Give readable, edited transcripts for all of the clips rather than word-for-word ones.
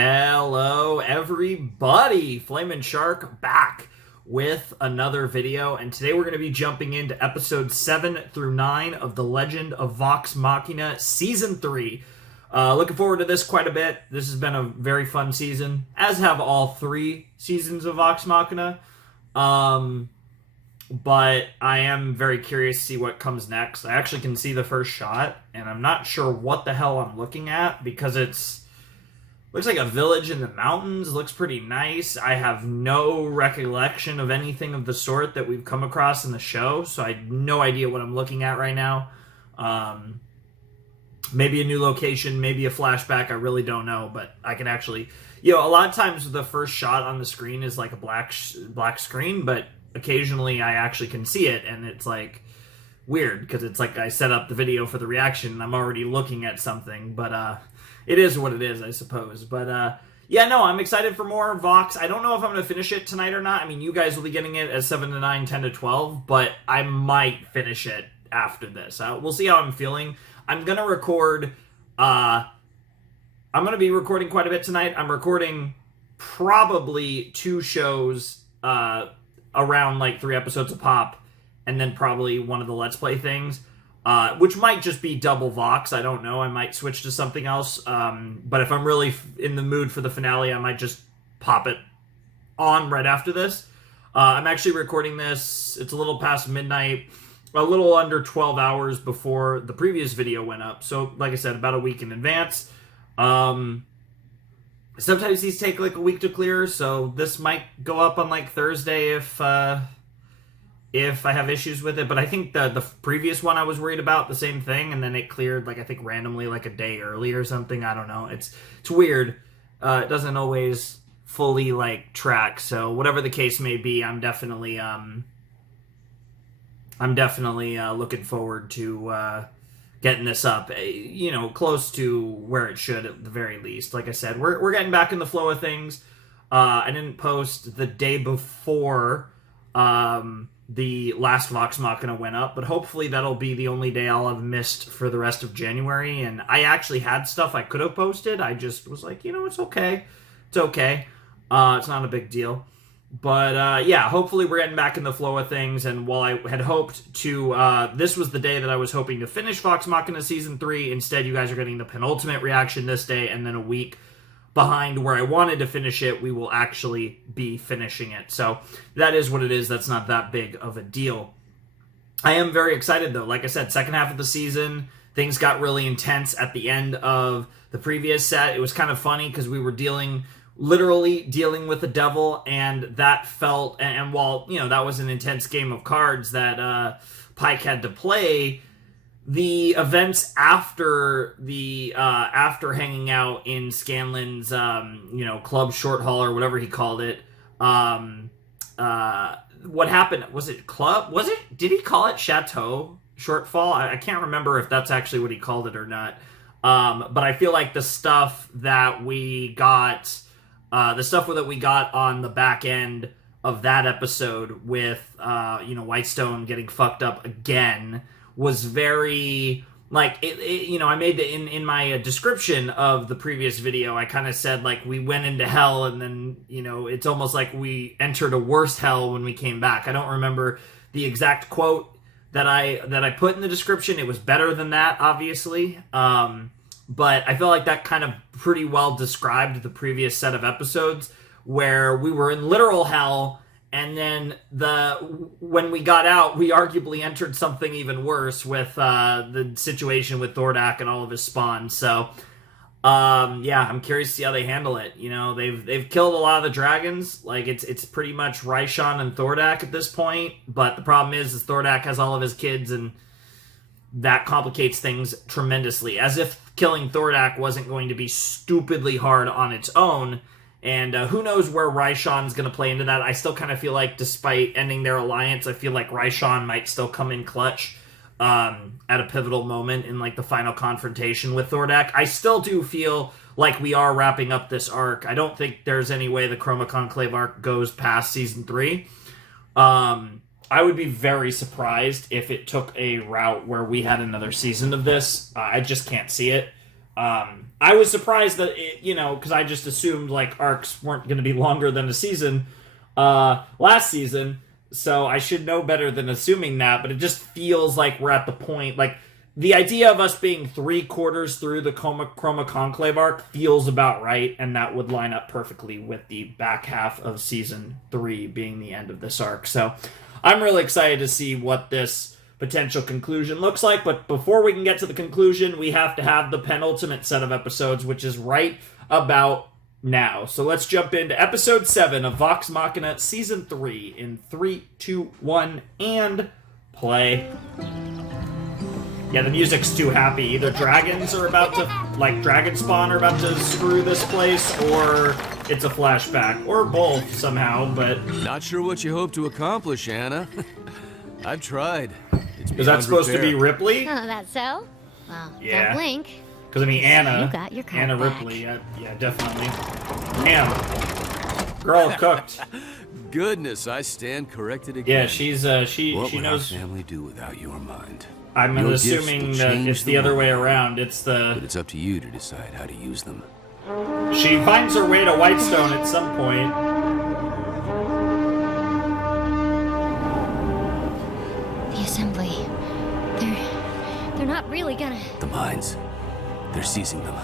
Hello everybody, Flamin' Shark back with another video, and today we're going to be jumping into episodes 7 through 9 of The Legend of Vox Machina Season 3. Looking forward to this quite a bit. This has been a very fun season, as have all 3 seasons of Vox Machina. But I am very curious to see what comes next. I actually can see the first shot, and I'm not sure what the hell I'm looking at, because looks like a village in the mountains. Looks pretty nice. I have no recollection of anything of the sort that we've come across in the show, so I have no idea what I'm looking at right now. Maybe a new location, maybe a flashback, I really don't know, but I can actually... a lot of times the first shot on the screen is like a black screen, but occasionally I actually can see it, and it's like weird, because it's like I set up the video for the reaction, and I'm already looking at something, but it is what it is, I suppose. But I'm excited for more Vox. I don't know if I'm going to finish it tonight or not. I mean, you guys will be getting it at 7 to 9, 10 to 12, but I might finish it after this. We'll see how I'm feeling. I'm going to record... I'm going to be recording quite a bit tonight. I'm recording probably 2 shows around like 3 episodes a pop, and then probably one of the Let's Play things, which might just be double Vox. I don't know. I might switch to something else. But if I'm really in the mood for the finale, I might just pop it on right after this. I'm actually recording this. It's a little past midnight, a little under 12 hours before the previous video went up. So, like I said, about a week in advance. Sometimes these take like a week to clear, so this might go up on like Thursday if I have issues with it. But I think the previous one I was worried about the same thing, and then it cleared like I think randomly like a day early or something. I don't know. It's weird. It doesn't always fully like track. So whatever the case may be, I'm definitely looking forward to getting this up, close to where it should at the very least. Like I said, we're getting back in the flow of things. I didn't post the day before the last Vox Machina went up, but hopefully that'll be the only day I'll have missed for the rest of January. And I actually had stuff I could have posted. I just was like, it's okay. It's okay. It's not a big deal. But, hopefully we're getting back in the flow of things, and while I had hoped to, this was the day that I was hoping to finish Vox Machina Season 3, instead you guys are getting the penultimate reaction this day, and then a week behind where I wanted to finish it, we will actually be finishing it. So, that is what it is. That's not that big of a deal. I am very excited, though. Like I said, second half of the season, things got really intense at the end of the previous set. It was kind of funny, because we were literally dealing with the devil, and that felt, and while that was an intense game of cards that Pike had to play, the events after after hanging out in Scanlan's club short haul or whatever he called it, what happened? Was it club? Did he call it Chateau Shortfall? I can't remember if that's actually what he called it or not. But I feel like the stuff that we got on the back end of that episode with, Whitestone getting fucked up again was very, like, I made in my description of the previous video, I kind of said, like, we went into hell, and then, it's almost like we entered a worse hell when we came back. I don't remember the exact quote that I put in the description. It was better than that, obviously. But I feel like that kind of pretty well described the previous set of episodes, where we were in literal hell, and then when we got out, we arguably entered something even worse with the situation with Thordak and all of his spawn. So, I'm curious to see how they handle it. They've killed a lot of the dragons. Like, it's pretty much Ryshan and Thordak at this point. But the problem is Thordak has all of his kids, and that complicates things tremendously. As if killing Thordak wasn't going to be stupidly hard on its own. And who knows where Ryshan's going to play into that. I still kind of feel like, despite ending their alliance, I feel like Ryshan might still come in clutch at a pivotal moment in like the final confrontation with Thordak. I still do feel like we are wrapping up this arc. I don't think there's any way the Chroma Conclave arc goes past Season 3. I would be very surprised if it took a route where we had another season of this. I just can't see it. I was surprised that, because I just assumed, like, arcs weren't going to be longer than a season last season, so I should know better than assuming that, but it just feels like we're at the point, like, the idea of us being 3/4 through the Chroma Conclave arc feels about right, and that would line up perfectly with the back half of Season 3 being the end of this arc. So I'm really excited to see what this potential conclusion looks like, but before we can get to the conclusion, we have to have the penultimate set of episodes, which is right about now. So let's jump into Episode 7 of Vox Machina Season 3 in 3, 2, 1, and play. Yeah, the music's too happy. Either dragons are about to, like, dragon spawn are about to screw this place, or it's a flashback, or both somehow, but... Not sure what you hope to accomplish, Anna. I've tried. Is that supposed to be Ripley? Oh, that's so? Well, yeah. don't blink. Because, I mean, Anna. You got your card Anna back. Ripley, yeah, definitely. Damn. Girl cooked. Goodness, I stand corrected again. Yeah, she's, she What would knows... our family do without your mind? I'm Your assuming gifts will that change it's the other world. way around. It's the... But it's up to you to decide how to use them. She finds her way to Whitestone at some point. The assembly. They're not really gonna... The mines. They're seizing them.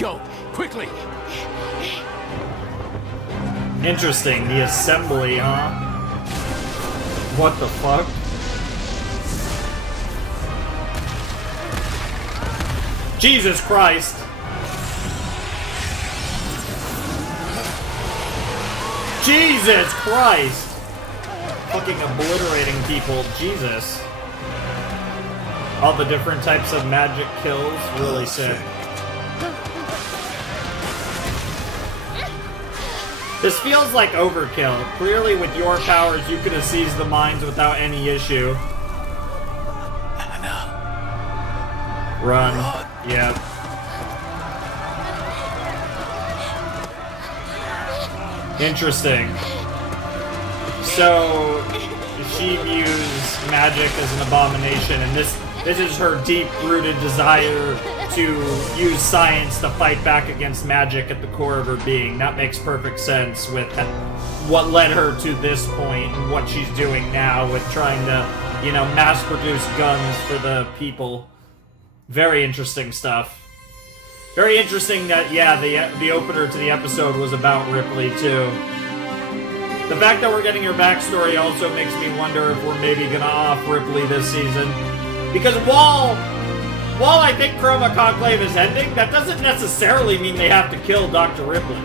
Go! Quickly! Interesting. The assembly, huh? What the fuck? Jesus Christ! Jesus Christ! Fucking obliterating people. Jesus. All the different types of magic kills. Really sick. This feels like overkill. Clearly, with your powers, you could have seized the mines without any issue. Anna. Run. Yep. Interesting. So, she views magic as an abomination, and this is her deep-rooted desire to use science to fight back against magic at the core of her being. That makes perfect sense with what led her to this point and what she's doing now with trying to, mass-produce guns for the people. Very interesting stuff. Very interesting that, yeah, the opener to the episode was about Ripley, too. The fact that we're getting her backstory also makes me wonder if we're maybe gonna off Ripley this season. Because while I think Chroma Conclave is ending, that doesn't necessarily mean they have to kill Dr. Ripley.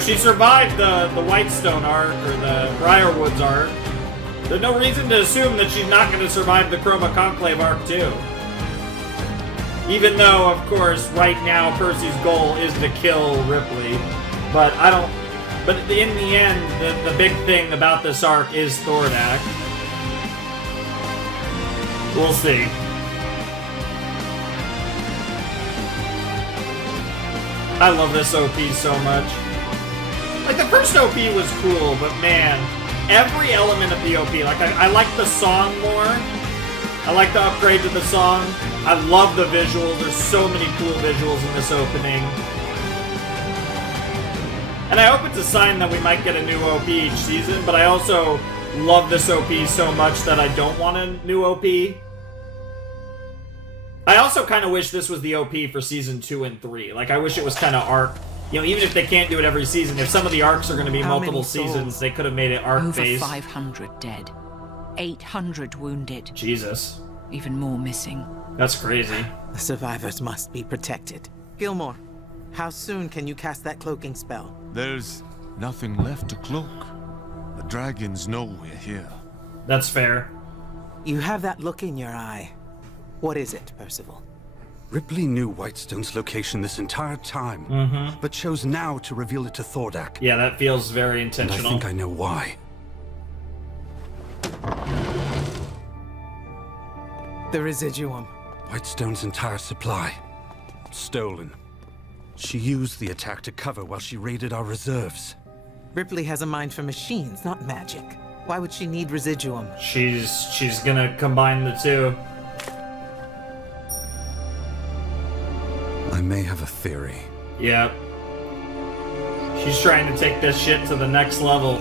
She survived the Whitestone arc, or the Briarwoods arc. There's no reason to assume that she's not going to survive the Chroma Conclave arc, too. Even though, of course, right now, Percy's goal is to kill Ripley. But in the end, the big thing about this arc is Thordak. We'll see. I love this OP so much. Like, the first OP was cool, but man, every element of the OP, like, I like the song more. I like the upgrade to the song. I love the visuals. There's so many cool visuals in this opening. And I hope it's a sign that we might get a new OP each season, but I also love this OP so much that I don't want a new OP. I also kind of wish this was the OP for Season 2 and 3. Like, I wish it was kind of arc. Even if they can't do it every season, if some of the arcs are going to be multiple seasons, they could have made it arc-based. Over 500 dead. 800 wounded. Jesus. Even more missing. That's crazy. The survivors must be protected. Gilmore, how soon can you cast that cloaking spell? There's nothing left to cloak. The dragons know we're here. That's fair. You have that look in your eye. What is it, Percival? Ripley knew Whitestone's location this entire time, but chose now to reveal it to Thordak. Yeah, that feels very And intentional. I think I know why. The residuum. Whitestone's entire supply. Stolen. She used the attack to cover while she raided our reserves. Ripley has a mind for machines, not magic. Why would she need residuum? She's gonna combine the two. I may have a theory. Yep. She's trying to take this shit to the next level.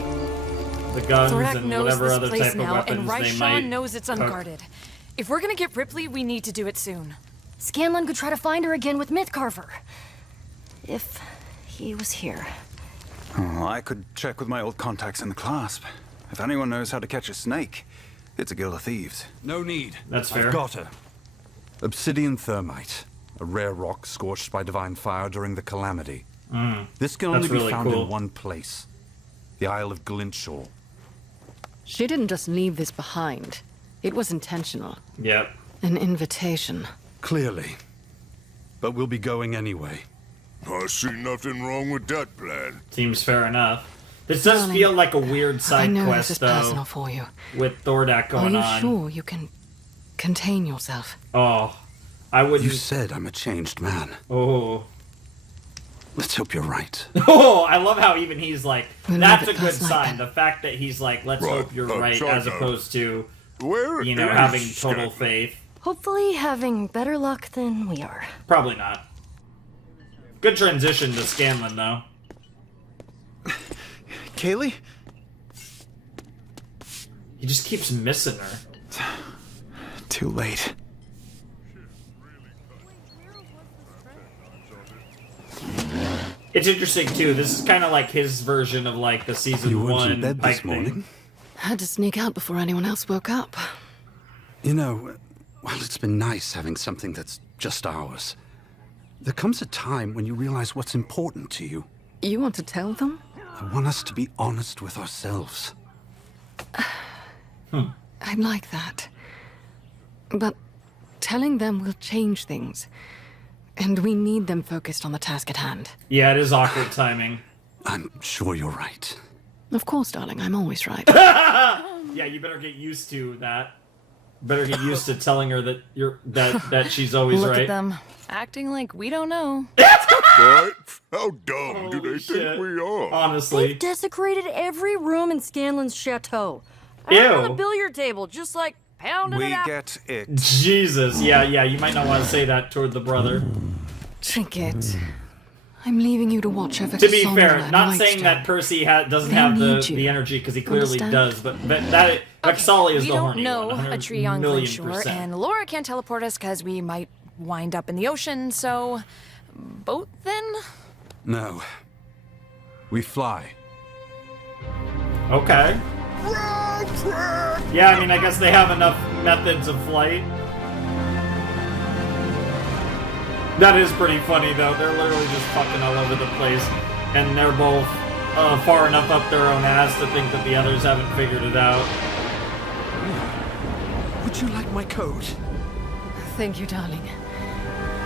The guns Thordak and knows whatever this other place type of now, weapons and they Raishan might knows it's cook. unguarded. If we're gonna get Ripley, we need to do it soon. Scanlan could try to find her again with Mythcarver. If he was here. Oh, I could check with my old contacts in the clasp. If anyone knows how to catch a snake, it's a guild of thieves. No need. That's fair. I've got her. Obsidian thermite, a rare rock scorched by divine fire during the calamity. This can only That's be really found cool. in one place. The Isle of Glintshaw. She didn't just leave this behind. It was intentional. Yep. An invitation. Clearly. But we'll be going anyway. I see nothing wrong with that plan. Seems fair enough. This does Darling, feel like a weird I side know quest, this is though, personal for you. with Thordak Are going you on. sure you can contain yourself? Oh, I wouldn't. You said I'm a changed man. Oh. Let's hope you're right. Oh, I love how even he's like, We'll that's leave a it good past like sign. that. The fact that he's like, let's Right, hope you're right, sorry, as no. opposed to, Where you know, is having total Scanlan? faith. Hopefully having better luck than we are. Probably not. Good transition to Scanlan, though. Kaylee? He just keeps missing her. Too late. It's interesting, too. This is kind of like his version of, like, the season You weren't 1 in bed Pike this morning? Had to sneak out before anyone else woke up. You know, well, it's been nice having something that's just ours. There comes a time when you realize what's important to you. You want to tell them? I want us to be honest with ourselves. I like that. But telling them will change things. And we need them focused on the task at hand. Yeah, it is awkward timing. I'm sure you're right. Of course, darling, I'm always right. Yeah, you better get used to that. Better get used to telling her that that she's always Look right. at them, acting like we don't know. What? How dumb do Holy they shit. think we are? Honestly. They've desecrated every room in Scanlan's chateau. I have it on Ew. the billiard table, just like pounding We it out. get it. Jesus. Yeah, you might not want to say that toward the brother. Trinket, I'm leaving you to watch over To be Cassandra fair, and not saying Whitestone. that Percy doesn't They have need you. the energy, because he clearly Understand? does, but that Vexali is We the don't horny know one. a tree on 100,000,000%. Glenshore, and Laura can't teleport us because we might wind up in the ocean, so... boat, then? No. We fly. Okay. Yeah, I mean, I guess they have enough methods of flight. That is pretty funny, though. They're literally just fucking all over the place, and they're both far enough up their own ass to think that the others haven't figured it out. Would you like my coat? Thank you, darling.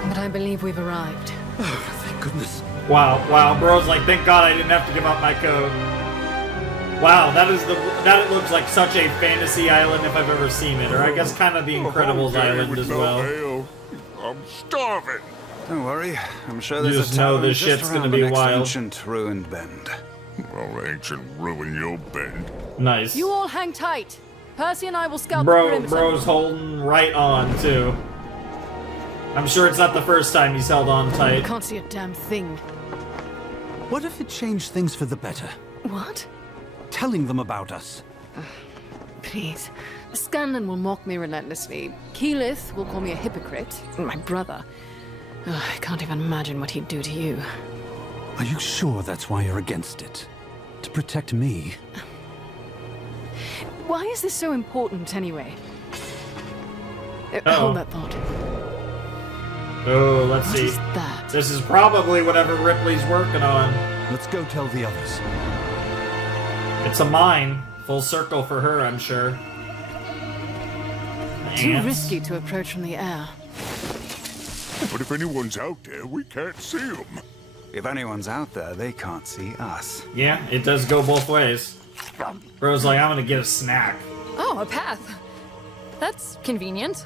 But I believe we've arrived. Oh, thank goodness. Wow, bro's like, thank God I didn't have to give up my code. Wow, that looks like such a fantasy island if I've ever seen it, or I guess kind of the Incredibles Okay, island with as no well. mail. I'm starving. Don't worry, I'm sure You there's just a know town this just shit's gonna around be the next wild. ancient ruined bend. Oh, ancient ruin your bend. Nice. You all hang tight. Percy and I will scout the perimeter. Bro's holding right on too. I'm sure it's not the first time he's held on tight. Can't see a damn thing. What if it changed things for the better? What? Telling them about us. Please. Scanlan will mock me relentlessly. Keyleth will call me a hypocrite. My brother. I can't even imagine what he'd do to you. Are you sure that's why you're against it? To protect me? Why is this so important, anyway? Uh-oh. Hold that thought. Oh, let's What see. is that? This is probably whatever Ripley's working on. Let's go tell the others. It's a mine. Full circle for her, I'm sure. Too Ants. risky to approach from the air. But if anyone's out there, we can't see them. If anyone's out there, they can't see us. Yeah, it does go both ways. Bro's like, I'm gonna get a snack. Oh, a path. That's convenient.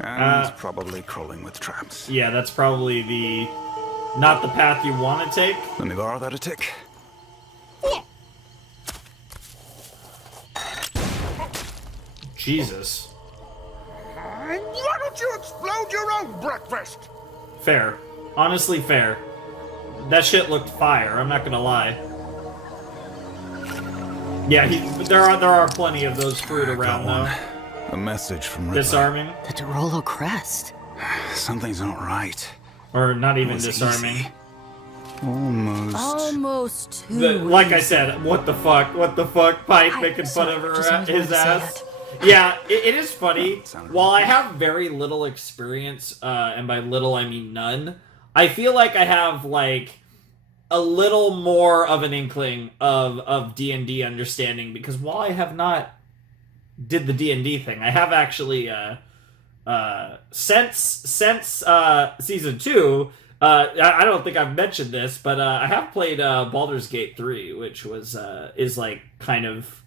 And probably crawling with traps. Yeah, that's probably not the path you want to take. Let me borrow that a tick. Jesus. Why don't you explode your own breakfast? Fair. Honestly, fair. That shit looked fire, I'm not gonna lie. Yeah, there are plenty of those fruit around, though. A message from Ripley. Disarming? The Dorolo crest. Something's not right. Or not even Was disarming. easy. Almost. Almost too Like I said, what the fuck? What the fuck? Pike making fun of her, his ass. Yeah, it is funny. While I have very little experience, and by little I mean none, I feel like I have, like, a little more of an inkling of D&D understanding, because while I have not did the D&D thing, I have actually, since Season 2, I don't think I've mentioned this, but I have played Baldur's Gate 3, which is, like, kind of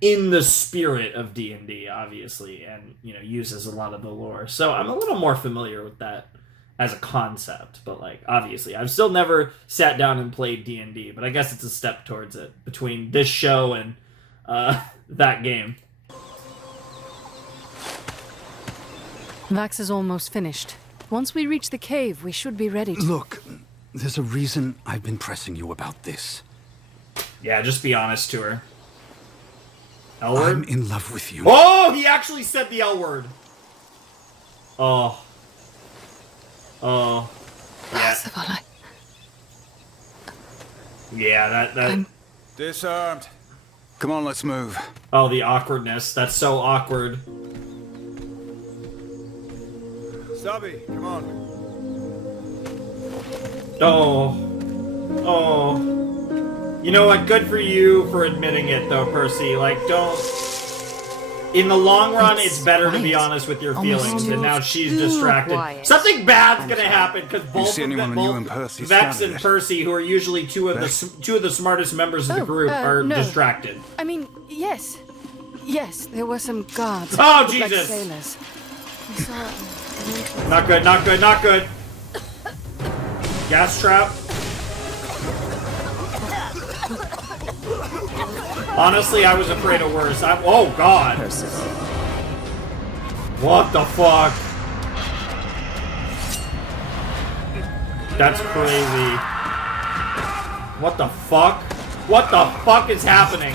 in the spirit of D&D, obviously, and, you know, uses a lot of the lore. So I'm a little more familiar with that as a concept, but, like, obviously, I've still never sat down and played D&D, but I guess it's a step towards it, between this show and that game. Vax is almost finished. Once we reach the cave, we should be ready to... Look, there's a reason I've been pressing you about this. Yeah, just be honest to her. L word? I'm in love with you. Oh, he actually said the L word. Oh. Oh. Yeah. Yeah, that... Disarmed. Come on, let's move. Oh, the awkwardness. That's so awkward. Stubby, come on. Oh. Oh. You know what? Good for you for admitting it, though, Percy. Like, don't... In the long run, it's better to be honest with your feelings, and now she's distracted. Something bad's gonna happen, because both of them, Vex and Percy, who are usually two of the smartest members of the group, are distracted. I mean, yes. Yes, there were some guards. Oh, like Jesus! sailors. We saw... Not good, not good, not good. Gas trap. Honestly, I was afraid of worse. Oh, God. What the fuck? That's crazy. What the fuck? What the fuck is happening?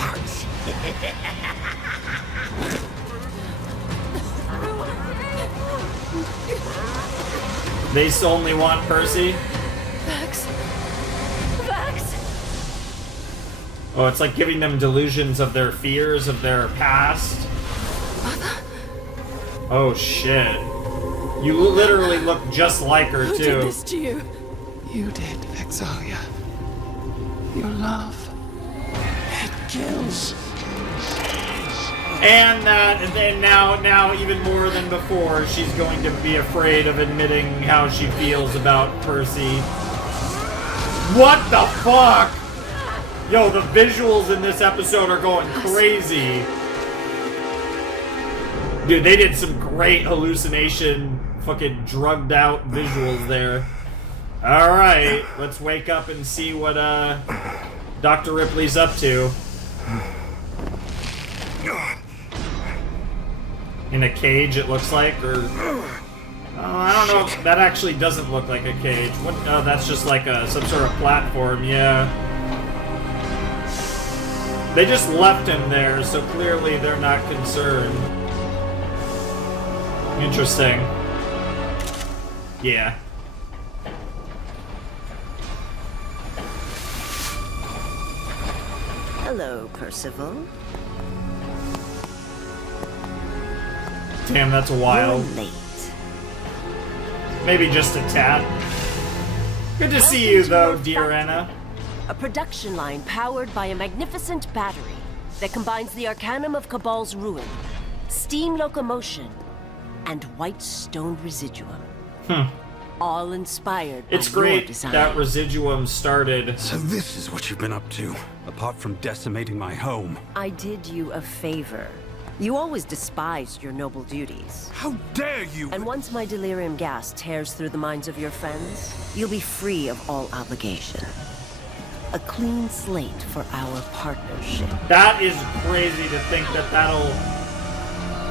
They only want Percy? Vax. Vax. Oh, it's like giving them delusions of their fears, of their past. Oh, shit. You literally look just like her, Who too. did this to you? You did, Vexalia. Your love. It kills. And now, even more than before, she's going to be afraid of admitting how she feels about Percy. What the fuck? Yo, the visuals in this episode are going crazy. Dude, they did some great hallucination, fucking drugged out visuals there. Alright, let's wake up and see what, Dr. Ripley's up to. In a cage, it looks like, or... I don't know, that actually doesn't look like a cage. What? Oh, that's just like some sort of platform, yeah. They just left him there, so clearly they're not concerned. Interesting. Yeah. Hello, Percival. Damn, that's wild. You're late. Maybe just a tad. Good to see you, though, dear Anna. A production line powered by a magnificent battery that combines the arcanum of Cabal's ruin, steam locomotion, and white stone residuum. All inspired by It's great your design. that residuum started. So this is what you've been up to, apart from decimating my home. I did you a favor. You always despised your noble duties. How dare you! And once my delirium gas tears through the minds of your friends, you'll be free of all obligation. A clean slate for our partnership. That is crazy to think that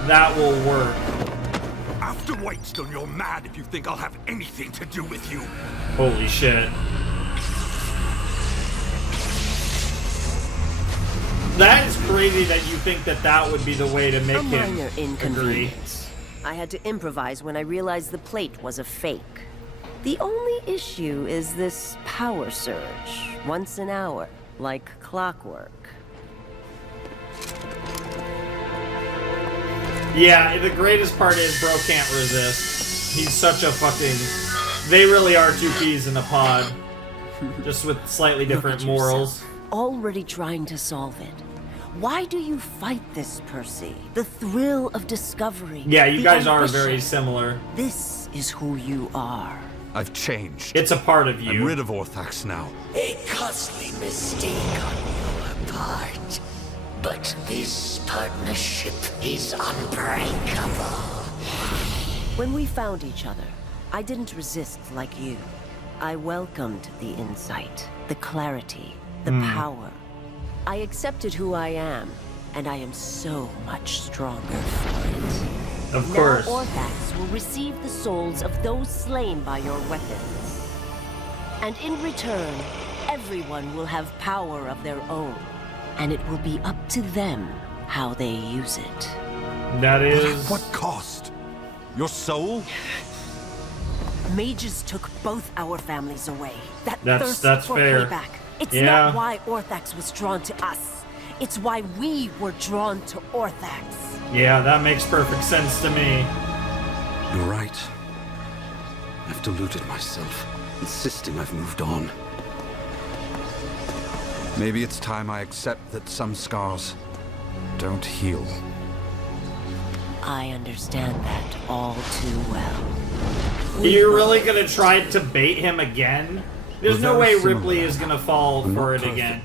that will work. After Whitestone, you're mad if you think I'll have anything to do with you. Holy shit. That is crazy that you think that that would be the way to make A him minor agree. inconvenience. I had to improvise when I realized the plate was a fake. The only issue is this power surge, once an hour, like clockwork. Yeah, the greatest part is bro can't resist. He's such a fucking... They really are two peas in a pod. Just with slightly different morals. Already trying to solve it. Why do you fight this, Percy? The thrill of discovery. Yeah, you the guys are ambition. very similar. This is who you are. I've changed. It's a part of you. I'm rid of Orthax now. A costly mistake on your part. But this partnership is unbreakable. When we found each other, I didn't resist like you. I welcomed the insight, the clarity, the power. I accepted who I am, and I am so much stronger for it. Of course. Now Orthax will receive the souls of those slain by your weapons. And in return, everyone will have power of their own. And it will be up to them how they use it. That is... What cost? Your soul? Mages took both our families away. That's for fair. payback. It's Yeah. not why Orthax was drawn to us. It's why we were drawn to Orthax. Yeah, that makes perfect sense to me. You're right. I've deluded myself, insisting I've moved on. Maybe it's time I accept that some scars don't heal. I understand that all too well. You're really gonna try to bait him again? There's We're no way very similar. Ripley is gonna fall I'm for not it perfect, again.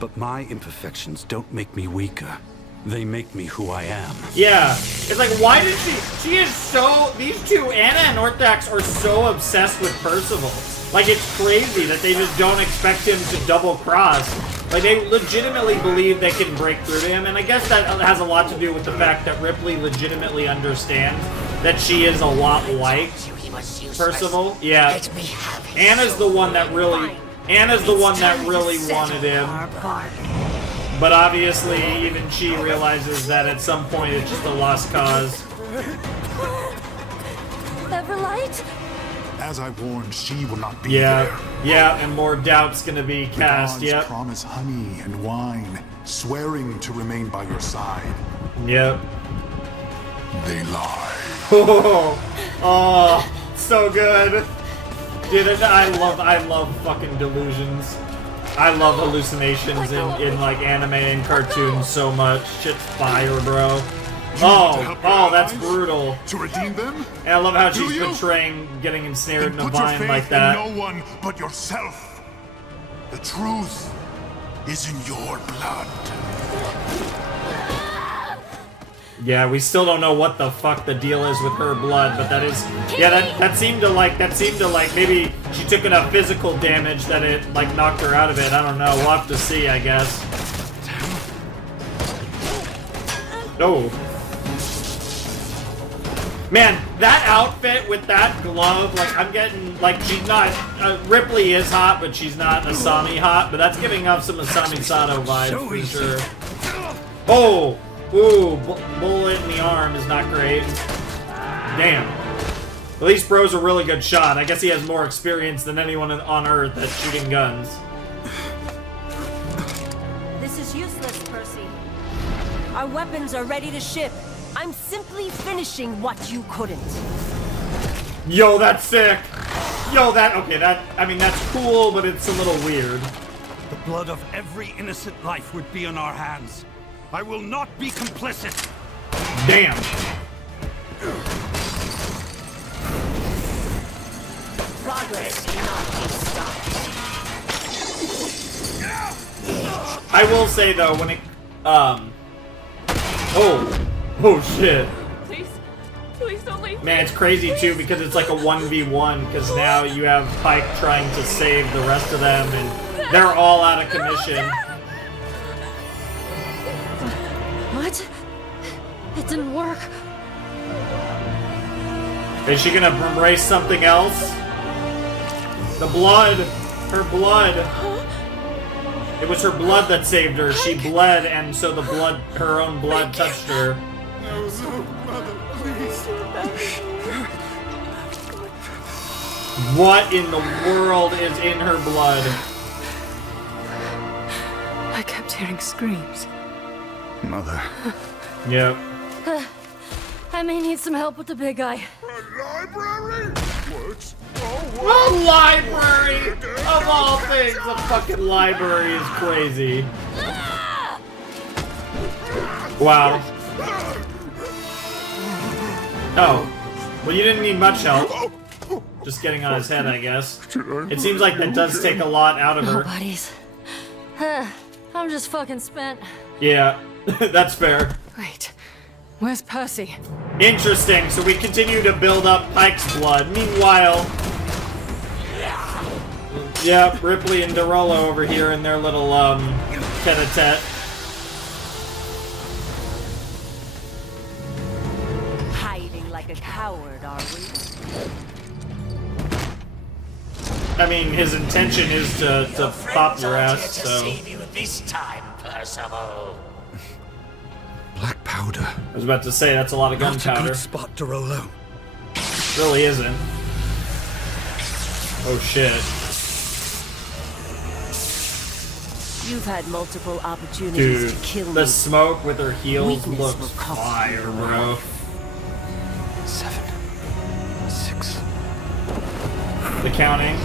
But my imperfections don't make me weaker. They make me who I am. Yeah. It's like, why did she is so... These two, Anna and Orthax, are so obsessed with Percival. Like, it's crazy that they just don't expect him to double-cross. Like, they legitimately believe they can break through to him, and I guess that has a lot to do with the fact that Ripley legitimately understands that she is a lot like Percival. Yeah. Anna's the one that really... Anna's the one that really wanted him. But obviously, even she realizes that at some point it's just a lost cause. Everlight? As I warned, she will not be Yeah, there. yeah, and more doubt's gonna be The cast, gods yep. promise honey and wine, swearing to remain by your side. Yep. They lie. Oh, so good. Dude, I love fucking delusions. I love hallucinations in like anime and cartoons so much. Shit's fire, bro. Oh, that's brutal. To redeem them? And I love how Do she's you? portraying getting ensnared in a Put your vine faith like that. in no one but yourself. The truth is in your blood. Yeah, we still don't know what the fuck the deal is with her blood, but that is... Yeah, that seemed to like maybe she took enough physical damage that it like knocked her out of it. I don't know. We'll have to see, I guess. Oh. Man, that outfit with that glove, like, I'm getting, like, she's not, Ripley is hot, but she's not Asami hot, but that's giving off some Asami Sato vibes, for sure. Oh! Ooh, bullet in the arm is not great. Damn. At least bro's a really good shot. I guess he has more experience than anyone on Earth at shooting guns. This is useless, Percy. Our weapons are ready to ship. I'm simply finishing what you couldn't. Yo, that's sick. Yo, I mean, that's cool, but it's a little weird. The blood of every innocent life would be on our hands. I will not be complicit. Damn. Progress cannot be stopped. I will say though, when it, oh shit. Please don't leave. Man, it's crazy too because it's like a 1v1 because now you have Pike trying to save the rest of them and they're all out of commission. What? It didn't work. Is she gonna embrace something else? The blood! Her blood! It was her blood that saved her. She bled, and so the blood, her own blood touched her. What in the world is in her blood? I kept hearing screams. Mother. Yep. I may need some help with the big guy. Library? Works. A library! Of all things, a fucking library is crazy. Wow. Oh. Well, you didn't need much help. Just getting on his head, I guess. It seems like that does take a lot out of her. Buddies. I'm just fucking spent. Yeah, that's fair. Wait, where's Percy? Interesting, so we continue to build up Pike's blood. Meanwhile... Yeah, Ripley and Derolo over here in their little, tete-a-tete. Hiding like a coward, are we? I mean, his intention is to pop your ass, so... Save you this time, Percival. Black powder. I was about to say, that's a lot of gunpowder. Not a good spot, Derolo. Really isn't. Oh shit. You've had multiple opportunities Dude, to kill me. the smoke with her heels Weakness looks will cost fire, you bro. 7, 6. The counting.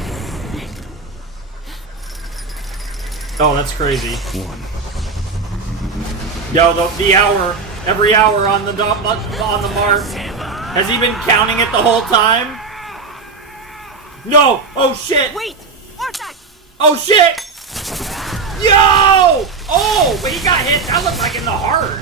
Oh, that's crazy. 1. Yo, the hour, every hour on the mark. Has he been counting it the whole time? No! Oh shit! Wait! Thordak! Oh shit! Yo! Oh, but he got hit. That looked like in the heart.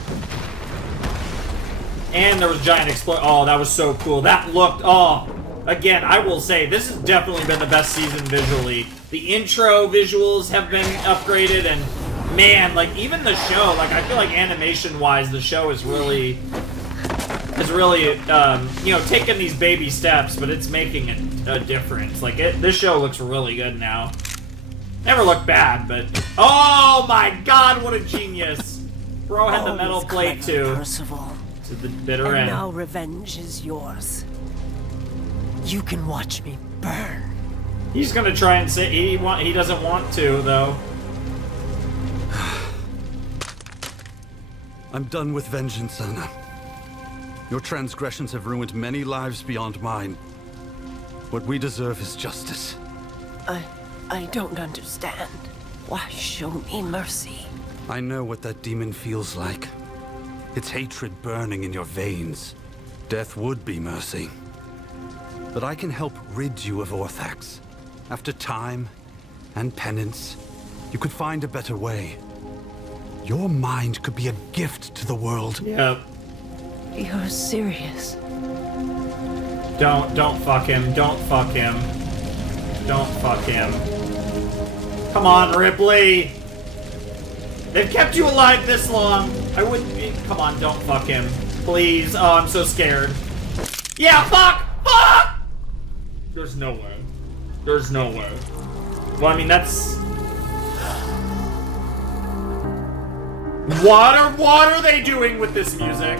And there was giant explosion. Oh, that was so cool. That looked. Oh, again, I will say this has definitely been the best season visually. The intro visuals have been upgraded, and man, like even the show, like I feel like animation-wise, the show is really, you know, taking these baby steps, but it's making a difference. Like this show looks really good now. Never looked bad, but oh my god, what a genius! Bro had the metal plate too. Percival. To the bitter And end. now revenge is yours. You can watch me burn. He's gonna try and say he doesn't want to though. I'm done with vengeance, Anna. Your transgressions have ruined many lives beyond mine. What we deserve is justice. I don't understand. Why show me mercy? I know what that demon feels like. It's hatred burning in your veins. Death would be mercy. But I can help rid you of Orthax. After time and penance, you could find a better way. Your mind could be a gift to the world. Yep. You're serious. Don't fuck him. Don't fuck him. Don't fuck him. Come on, Ripley. They've kept you alive this long. I wouldn't be. Come on, don't fuck him. Please. Oh, I'm so scared. Yeah, fuck! Fuck! There's no way. There's no way. Well, I mean, that's... What are they doing with this music?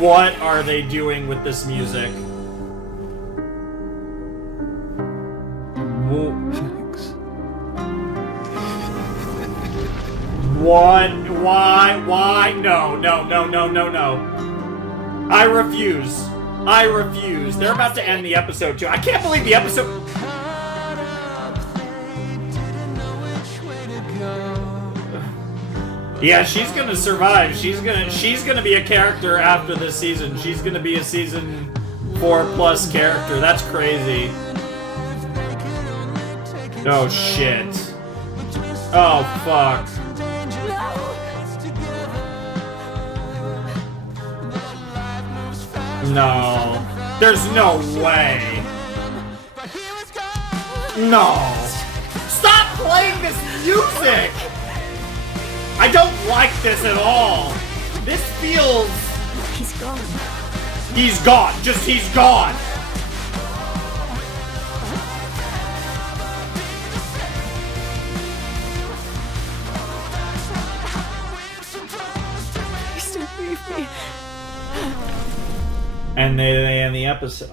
What are they doing with this music? What? Why? No. I refuse. They're about to end the episode too. I can't believe the episode... Yeah, she's gonna survive. She's gonna be a character after this season. She's gonna be a season 4+ character. That's crazy. Oh shit. Oh fuck. No. There's no way. No. Stop playing this music! I don't like this at all. This feels He's gone. He's gone. Just he's gone. Please don't leave me. And they end the episode.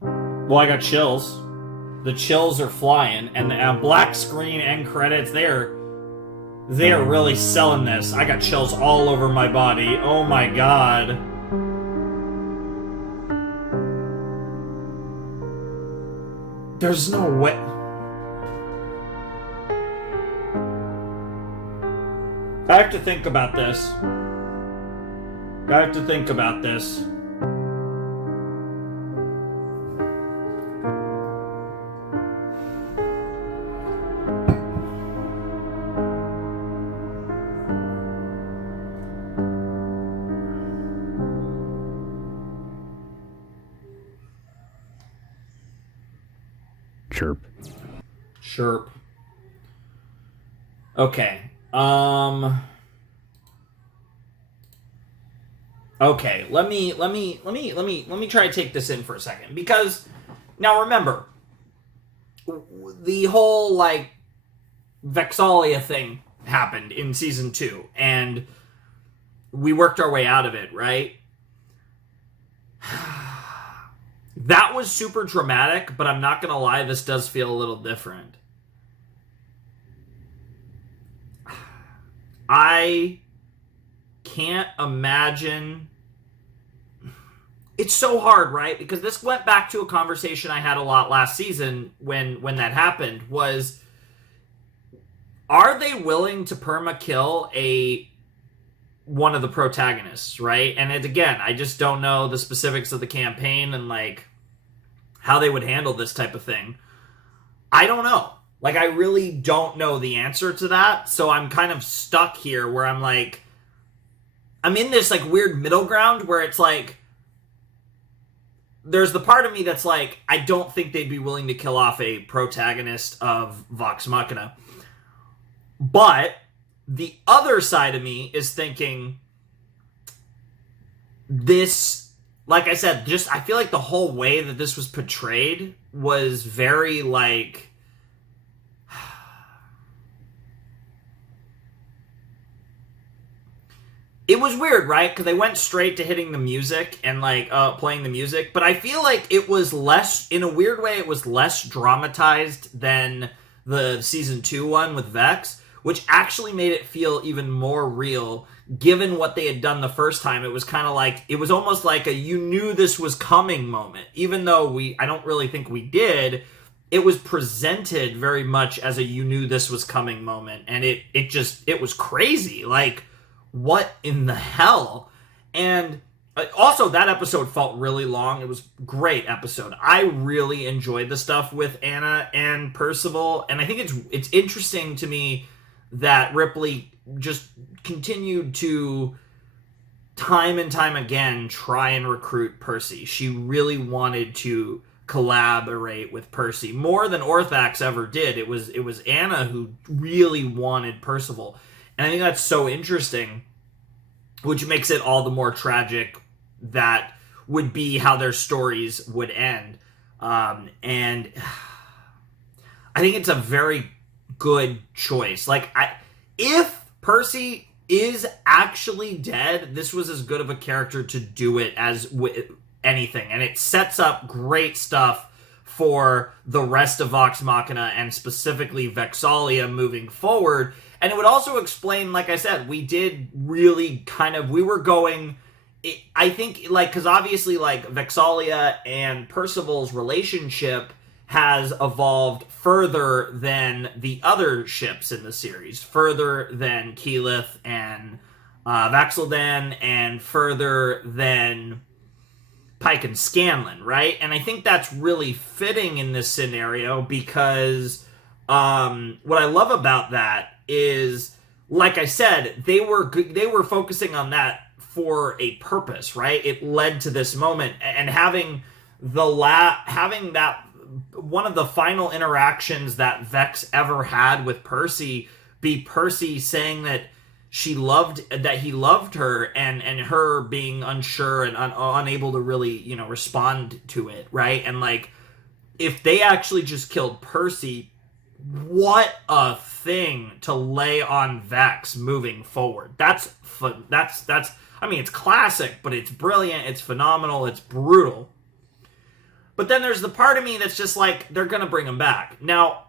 Well, I got chills. The chills are flying, and the black screen end credits. They are really selling this. I got chills all over my body. Oh my god. There's no way. I have to think about this. I have to think about this. Chirp. Chirp. Okay. Okay, let me try to take this in for a second, because now remember, the whole like Vexalia thing happened in season 2, and we worked our way out of it, right? That was super dramatic, but I'm not gonna lie, this does feel a little different. I can't imagine. It's so hard, right? Because this went back to a conversation I had a lot last season when that happened, was, are they willing to perma kill one of the protagonists, right? And again, I just don't know the specifics of the campaign and like how they would handle this type of thing. I don't know. Like, I really don't know the answer to that, so I'm kind of stuck here where I'm like, I'm in this like weird middle ground where it's like, there's the part of me that's like, I don't think they'd be willing to kill off a protagonist of Vox Machina. But the other side of me is thinking, this, like I said, just, I feel like the whole way that this was portrayed was very like, it was weird, right? Because they went straight to hitting the music and like playing the music, but I feel like it was less, in a weird way, it was less dramatized than the season 2 one with Vex, which actually made it feel even more real, given what they had done the first time. It was kind of like, it was almost like a you knew this was coming moment, even though I don't really think we did. It was presented very much as a you knew this was coming moment, and it was crazy. Like, what in the hell? And also, that episode felt really long. It was a great episode. I really enjoyed the stuff with Anna and Percival, and I think it's interesting to me that Ripley just continued to, time and time again, try and recruit Percy. She really wanted to collaborate with Percy more than Orthax ever did. It was Anna who really wanted Percival. And I think that's so interesting, which makes it all the more tragic that would be how their stories would end. And I think it's a very good choice. Like, if Percy is actually dead, this was as good of a character to do it as with anything. And it sets up great stuff for the rest of Vox Machina, and specifically Vexalia moving forward. And it would also explain, like I said, we did really kind of, we were going, I think, like, because obviously, like, Vexalia and Percival's relationship has evolved further than the other ships in the series, further than Keyleth and Vax'ildan, and further than Pike and Scanlan, right? And I think that's really fitting in this scenario, because what I love about that is, like I said, they were focusing on that for a purpose, right? It led to this moment, and having that one of the final interactions that Vex ever had with Percy be Percy saying that he loved her, and her being unsure and unable to really, you know, respond to it, right? And like, if they actually just killed Percy, what a thing to lay on Vex moving forward. That's I mean, it's classic, but it's brilliant, it's phenomenal, it's brutal. But then there's the part of me that's just like, they're gonna bring him back. Now,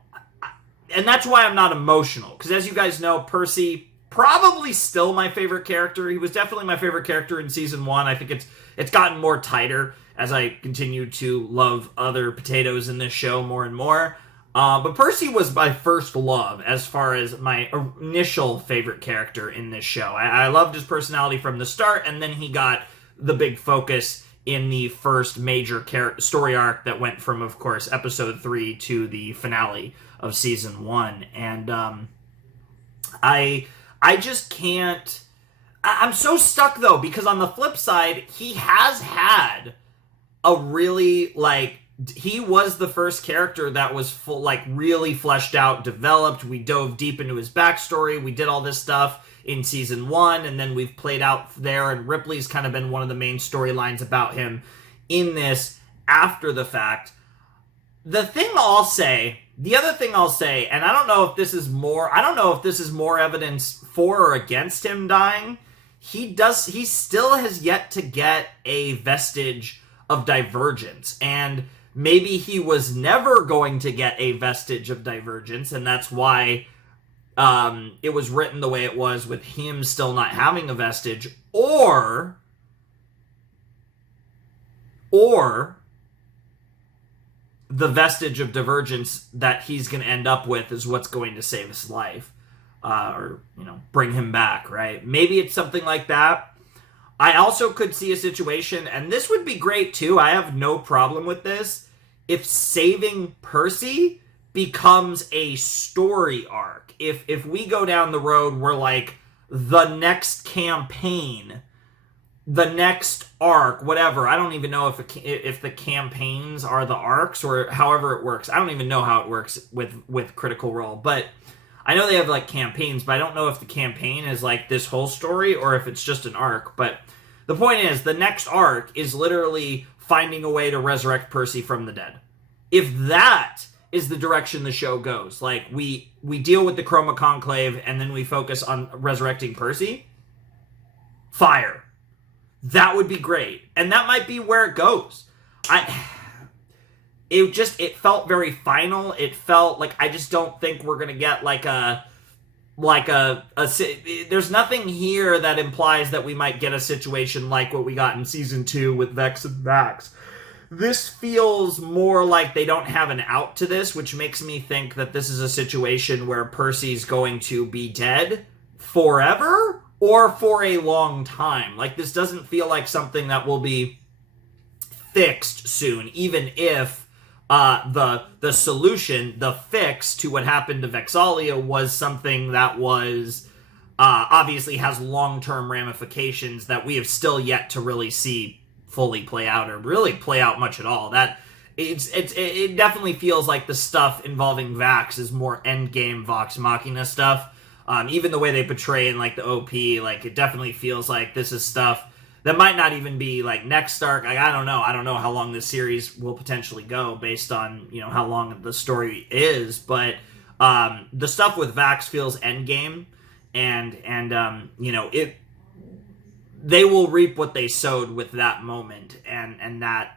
and that's why I'm not emotional, because as you guys know, Percy, probably still my favorite character. He was definitely my favorite character in season 1. I think it's gotten more tighter as I continue to love other potatoes in this show more and more. But Percy was my first love as far as my initial favorite character in this show. I loved his personality from the start, and then he got the big focus in the first major story arc that went from, of course, episode 3 to the finale of season 1. And I just can't... I'm so stuck, though, because on the flip side, he has had a really, like... He was the first character that was full, like, really fleshed out, developed. We dove deep into his backstory. We did all this stuff in season 1, and then we've played out there, and Ripley's kind of been one of the main storylines about him in this after the fact. The other thing I'll say, and I don't know if this is more evidence for or against him dying. He still has yet to get a vestige of divergence, and maybe he was never going to get a vestige of divergence, and that's why it was written the way it was, with him still not having a vestige, or the vestige of divergence that he's going to end up with is what's going to save his life, or, you know, bring him back, right? Maybe it's something like that. I also could see a situation, and this would be great too, I have no problem with this, if saving Percy becomes a story arc. If we go down the road where, like, the next campaign, the next arc, whatever, I don't even know if the campaigns are the arcs or however it works. I don't even know how it works with Critical Role, but I know they have, like, campaigns, but I don't know if the campaign is, like, this whole story or if it's just an arc. But the point is, the next arc is literally finding a way to resurrect Percy from the dead. If that is the direction the show goes, like, we deal with the Chroma Conclave and then we focus on resurrecting Percy, fire. That would be great. And that might be where it goes. It felt very final. It felt like, I just don't think we're going to get there's nothing here that implies that we might get a situation like what we got in season 2 with Vex and Vax. This feels more like they don't have an out to this, which makes me think that this is a situation where Percy's going to be dead forever or for a long time. Like, this doesn't feel like something that will be fixed soon, even if the solution, the fix to what happened to Vex'ahlia was something that was obviously has long-term ramifications that we have still yet to really see fully play out, or really play out much at all. That it definitely feels like the stuff involving Vax is more endgame Vox Machina stuff. Even the way they portray in, like, the OP, like, it definitely feels like this is stuff that might not even be, like, next arc. Like, I don't know how long this series will potentially go based on, you know, how long the story is, but the stuff with Vax feels endgame, and you know, they will reap what they sowed with that moment, and that,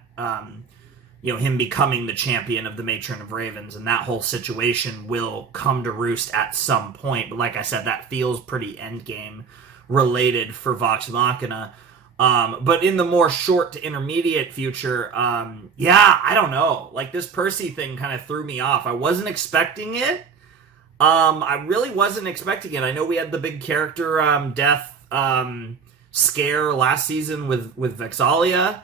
you know, him becoming the champion of the Matron of Ravens, and that whole situation will come to roost at some point. But like I said, that feels pretty endgame related for Vox Machina. But in the more short to intermediate future, I don't know. Like, this Percy thing kind of threw me off. I wasn't expecting it. I really wasn't expecting it. I know we had the big character death scare last season with Vex'ahlia.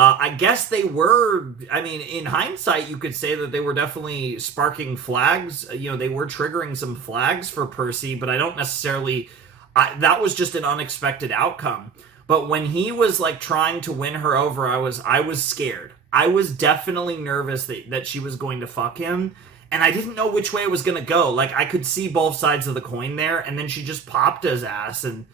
I guess they were, I mean, in hindsight, you could say that they were definitely sparking flags. You know, they were triggering some flags for Percy, but I don't necessarily... that was just an unexpected outcome. But when he was, like, trying to win her over, I was scared. I was definitely nervous that she was going to fuck him. and I didn't know which way it was gonna go. Like, I could see both sides of the coin there, and then she just popped his ass, and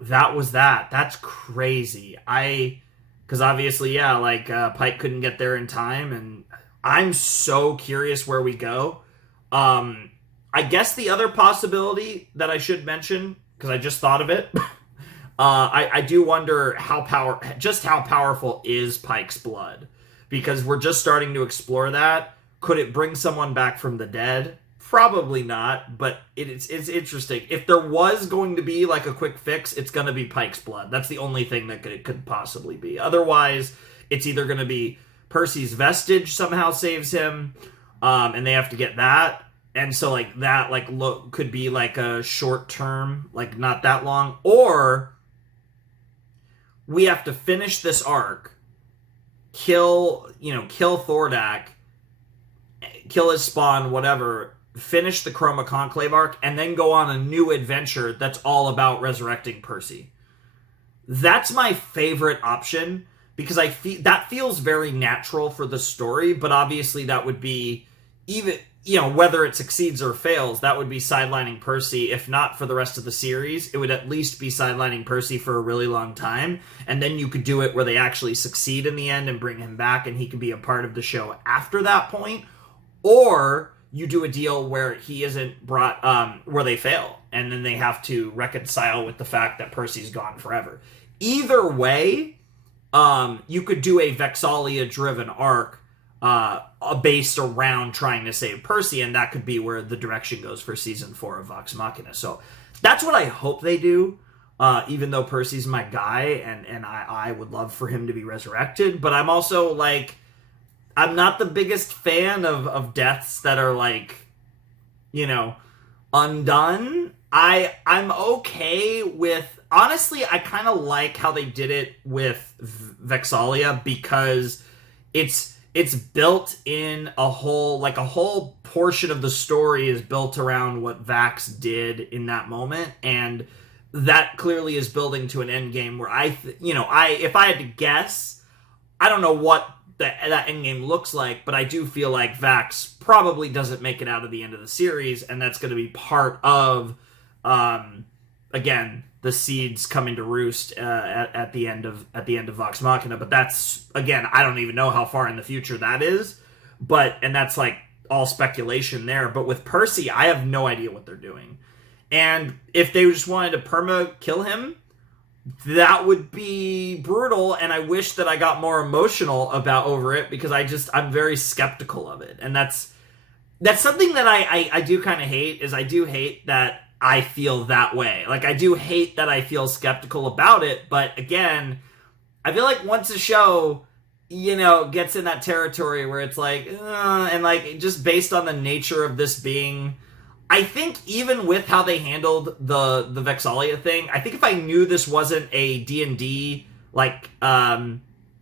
that was that. That's crazy. Because obviously, yeah, like, Pike couldn't get there in time, and I'm so curious where we go. I guess the other possibility that I should mention, because I just thought of it, I do wonder how powerful is Pike's blood, because we're just starting to explore that. Could it bring someone back from the dead? Probably not, but it's interesting. If there was going to be like a quick fix, it's going to be Pike's blood. That's the only thing that it could possibly be. Otherwise, it's either going to be Percy's vestige somehow saves him, and they have to get that. And so, like, that, like, could be, like, a short term, like, not that long. Or we have to finish this arc, kill Thordak, kill his spawn, whatever, finish the Chroma Conclave arc, and then go on a new adventure that's all about resurrecting Percy. That's my favorite option, because that feels very natural for the story, but obviously that would be, even, whether it succeeds or fails, that would be sidelining Percy. If not for the rest of the series, it would at least be sidelining Percy for a really long time, and then you could do it where they actually succeed in the end and bring him back, and he can be a part of the show after that point. Or you do a deal where he isn't brought, where they fail, and then they have to reconcile with the fact that Percy's gone forever. Either way, you could do a Vex'ahlia-driven arc based around trying to save Percy, and that could be where the direction goes for season 4 of Vox Machina. So that's what I hope they do, even though Percy's my guy, and I would love for him to be resurrected. But I'm also, like, I'm not the biggest fan of deaths that are, like, undone. I'm okay with... Honestly, I kind of like how they did it with Vex'ahlia, because it's built in a whole portion of the story is built around what Vax did in that moment, and that clearly is building to an end game where if I had to guess, I don't know what that end game looks like, but I do feel like Vax probably doesn't make it out of the end of the series, and that's going to be part of, again, the seeds coming to roost at the end of Vox Machina. But that's, again, I don't even know how far in the future that is, and that's like all speculation there. But with Percy, I have no idea what they're doing, and if they just wanted to perma kill him, that would be brutal, and I wish that I got more emotional over it, because I'm very skeptical of it. And that's something that I do kind of hate, is I do hate that I feel that way. Like, I do hate that I feel skeptical about it, but again, I feel like once a show, gets in that territory where it's like, and like, just based on the nature of this being... I think even with how they handled the Vex'ahlia thing, I think if I knew this wasn't a D&D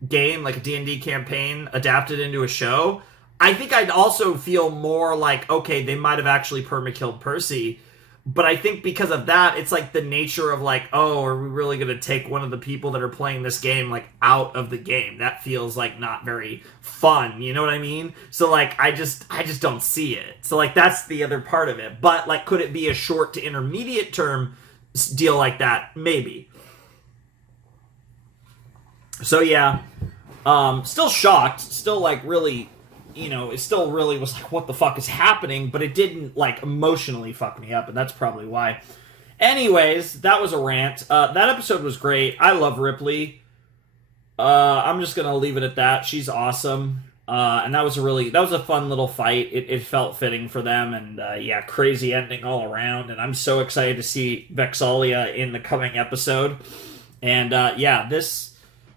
game, like a D&D campaign adapted into a show, I think I'd also feel more like, okay, they might have actually perma-killed Percy. But I think because of that, it's like the nature of like, oh, are we really going to take one of the people that are playing this game like out of the game? That feels like not very fun, you know what I mean? So like, I just don't see it. So like, that's the other part of it. But like, could it be a short to intermediate term deal like that? Maybe. So yeah, still shocked, still like really... it still really was like, what the fuck is happening? But it didn't, like, emotionally fuck me up, and that's probably why. Anyways, that was a rant. That episode was great. I love Ripley. I'm just gonna leave it at that. She's awesome. And that was a fun little fight. It felt fitting for them, and crazy ending all around. And I'm so excited to see Vex'ahlia in the coming episode. And this...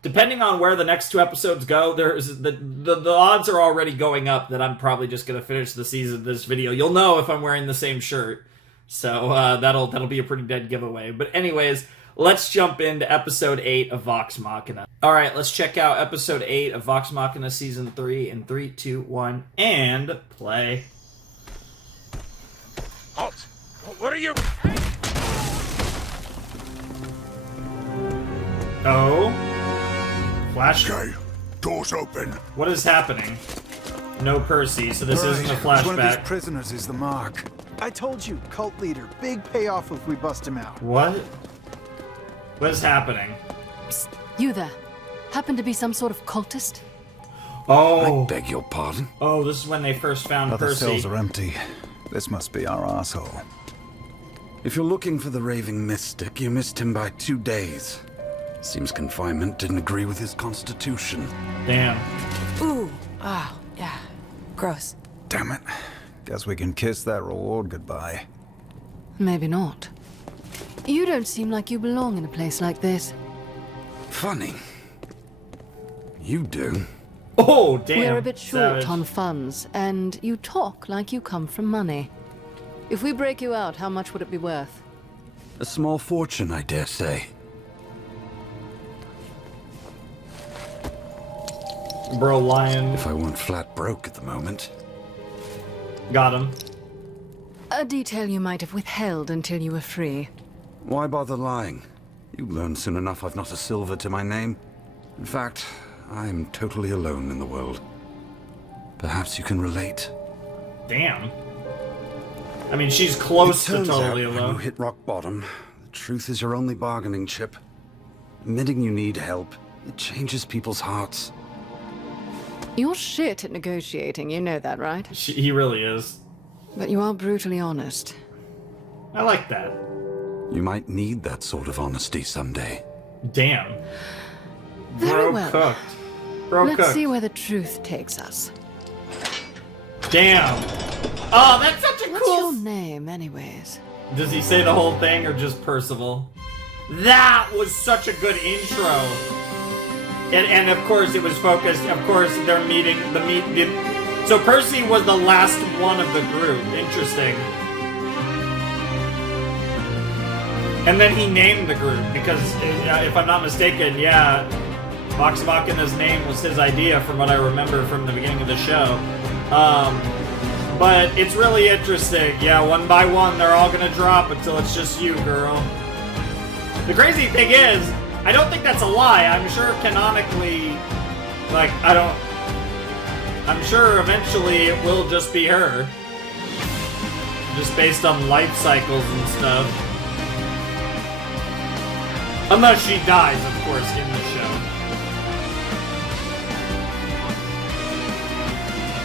Depending on where the next 2 episodes go, there's the odds are already going up that I'm probably just going to finish the season of this video. You'll know if I'm wearing the same shirt. So that'll be a pretty dead giveaway. But anyways, let's jump into episode 8 of Vox Machina. Alright, let's check out episode 8 of Vox Machina season 3 in 3, 2, 1, and play. Halt! What are you... Oh... Flash. Okay, doors open. What is happening? No Percy, so this isn't a One of these flashback. prisoners is the mark. I told you, cult leader. Big payoff if we bust him out. What? What is happening? Psst, you there. Happen to be some sort of cultist? Oh. I beg your pardon? Oh, this is when they first found Other Percy. cells are empty. This must be our asshole. If you're looking for the raving mystic, you missed him by 2 days. Seems confinement didn't agree with his constitution. Damn. Ooh. Oh, yeah. Gross. Damn it. Guess we can kiss that reward goodbye. Maybe not. You don't seem like you belong in a place like this. Funny. You do. Oh, damn. We're a bit short Savage. on funds, and you talk like you come from money. If we break you out, how much would it be worth? A small fortune, I dare say. Bro, lion. If I weren't flat broke at the moment. Got him. A detail you might have withheld until you were free. Why bother lying? You'd learn soon enough I've not a silver to my name. In fact, I'm totally alone in the world. Perhaps you can relate. Damn. I mean, she's close It to turns totally out when alone. you hit rock bottom, the truth is your only bargaining chip. Admitting you need help, it changes people's hearts. You're shit at negotiating, you know that, right? He really is. But you are brutally honest. I like that. You might need that sort of honesty someday. Damn. Very Bro well. cooked. Bro Let's cooked. see where the truth takes us. Damn. Oh, that's such a What's cool... your name, anyways? Does he say the whole thing or just Percival? That was such a good intro. And of course it was focused, of course they're meeting, so Percy was the last one of the group. Interesting. And then he named the group because, if I'm not mistaken, yeah, Vox Machina's name was his idea from what I remember from the beginning of the show. But it's really interesting. Yeah, one by one, they're all gonna drop until it's just you, girl. The crazy thing is, I don't think that's a lie. I'm sure canonically, like, I'm sure eventually it will just be her. Just based on life cycles and stuff. Unless she dies, of course, in the show.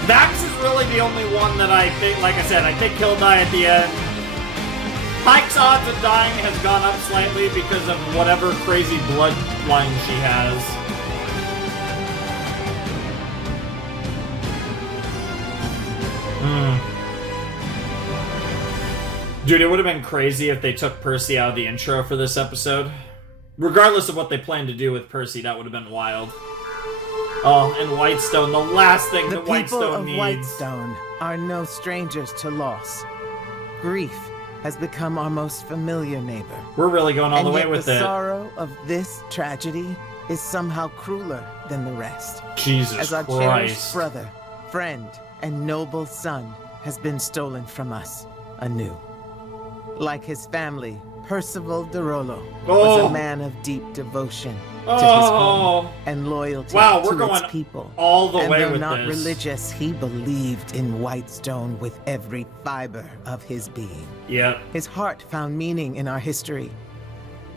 Max is really the only one that I think, like I said, I think he'll die at the end. Pike's odds of dying has gone up slightly because of whatever crazy bloodline she has. Dude, it would have been crazy if they took Percy out of the intro for this episode. Regardless of what they plan to do with Percy, that would have been wild. Oh, and Whitestone, the last thing that Whitestone needs. The people of Whitestone are no strangers to loss. Grief has become our most familiar neighbor. We're really going all the way with the it. sorrow of this tragedy is somehow crueler than the rest. Jesus As our Christ. cherished brother, friend, and noble son has been stolen from us anew. Like his family, Percival de Rollo was a man of deep devotion to his home and loyalty Wow, we're to going its people. all the and way though with not this. religious, he believed in Whitestone with every fiber of his being. Yep. His heart found meaning in our history,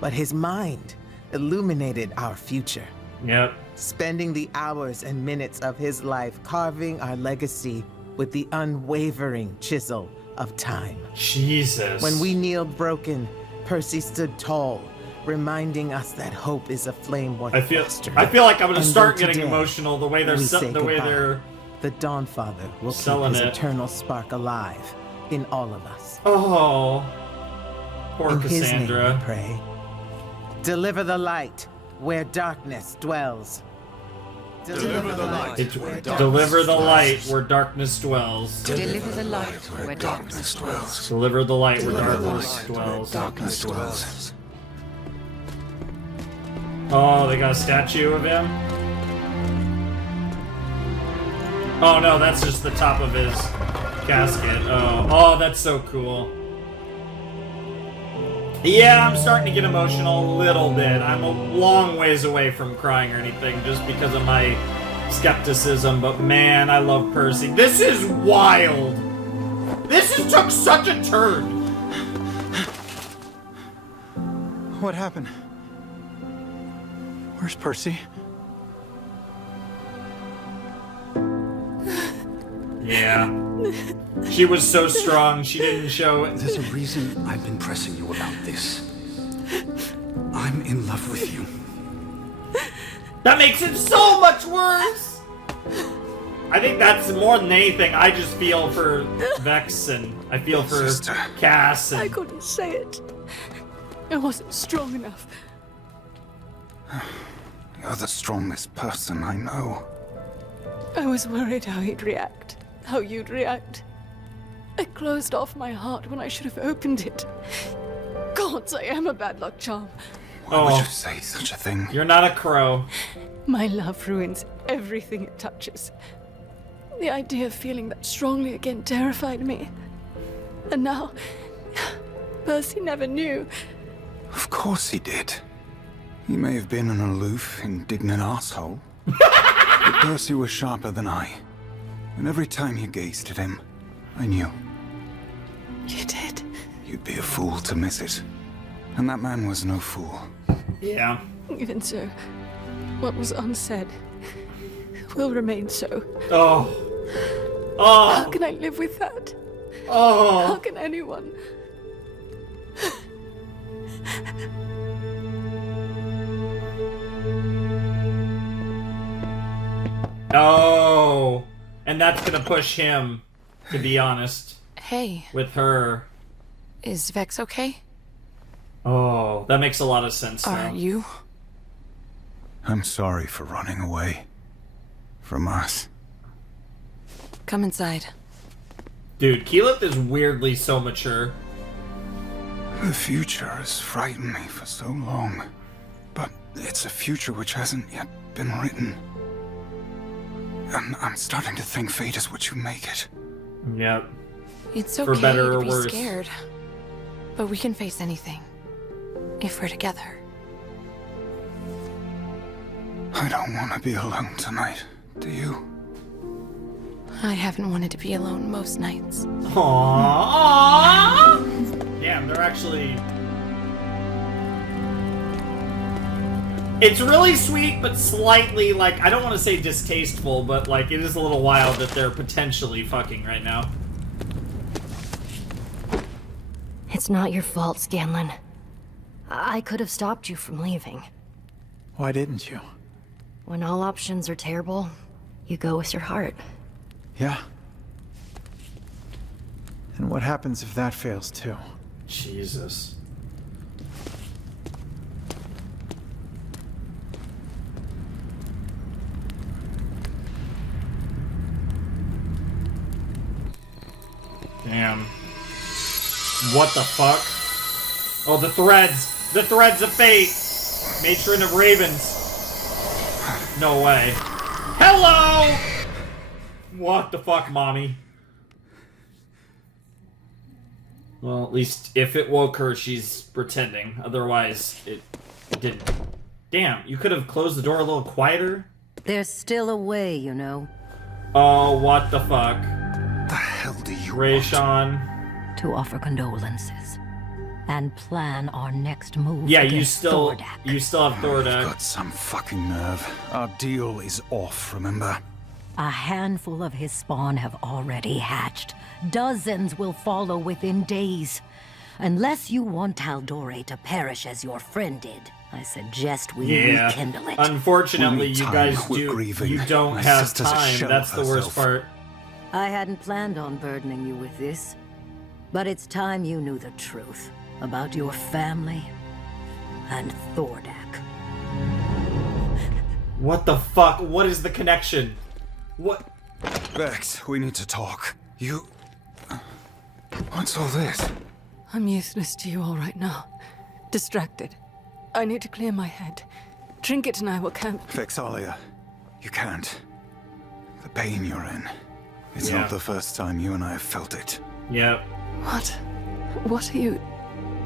but his mind illuminated our future. Yep. Spending the hours and minutes of his life carving our legacy with the unwavering chisel of time. Jesus. When we kneeled broken, Percy stood tall, reminding us that hope is a flame worth I feel like I'm gonna And start though getting today emotional the way they're we say the way goodbye, they're the Dawnfather will keep selling his it. eternal spark alive in all of us. Oh, poor in his name Cassandra. we pray. Deliver the light where darkness dwells. Deliver the light Deliver the light where darkness dwells. Deliver the light where darkness dwells. Deliver the light where darkness dwells. Oh, they got a statue of him? Oh no, that's just the top of his casket. Oh, that's so cool. Yeah, I'm starting to get emotional a little bit. I'm a long ways away from crying or anything just because of my skepticism, but man, I love Percy. This is wild. This has took such a turn. What happened? Where's Percy? Yeah. She was so strong, she didn't show it. There's a reason I've been pressing you about this. I'm in love with you. That makes it so much worse! I think that's more than anything. I just feel for Vex and I feel for Cass. And... I couldn't say it. I wasn't strong enough. You're the strongest person I know. I was worried how he'd react, how you'd react. I closed off my heart when I should have opened it. Gods, I am a bad luck charm. Why would you say such a thing? You're not a crow. My love ruins everything it touches. The idea of feeling that strongly again terrified me. And now, Percy never knew. Of course he did. He may have been an aloof, indignant asshole. But Percy was sharper than I. And every time you gazed at him, I knew. You did? You'd be a fool to miss it. And that man was no fool. Yeah. Even so, what was unsaid will remain so. Oh. Oh. How can I live with that? Oh. How can anyone? Oh. And that's gonna push him, to be honest. Hey. With her. Is Vex okay? Oh, that makes a lot of sense now. Are you? I'm sorry for running away. From us. Come inside. Dude, Keyleth is weirdly so mature. The future has frightened me for so long. But it's a future which hasn't yet been written. And I'm starting to think fate is what you make it. Yep. It's For okay better to or be worse. scared. But we can face anything. If we're together. I don't want to be alone tonight. Do you? I haven't wanted to be alone most nights. Aww. Damn, they're actually... It's really sweet, but slightly, like, I don't want to say distasteful, but, like, it is a little wild that they're potentially fucking right now. It's not your fault, Scanlan. I could have stopped you from leaving. Why didn't you? When all options are terrible, you go with your heart. Yeah. And what happens if that fails too? Jesus. Damn. What the fuck? Oh, the threads! The threads of fate! Matron of Ravens. No way. Hello! What the fuck, mommy? Well, at least if it woke her, she's pretending. Otherwise, it didn't. Damn, you could have closed the door a little quieter? There's still a way, you know. Oh, what the fuck? The hell do you Rayshawn. To offer condolences. And plan our next move. Yeah, against you still Thordak. have Thordak. You've got some fucking nerve. Our deal is off, remember? A handful of his spawn have already hatched. Dozens will follow within days. Unless you want Taldore to perish as your friend did, I suggest we rekindle it. Unfortunately, you guys grieving. you don't My have sister's a time. shell That's of the worst herself. part. I hadn't planned on burdening you with this. But it's time you knew the truth about your family and Thordak. What the fuck? What is the connection? What? Vex, we need to talk. You... What's all this? I'm useless to you all right now. Distracted. I need to clear my head. Trinket and I will camp. Vexalia, you can't. The pain you're in. It's Yeah. not the first time you and I have felt it. Yep. What? What are you...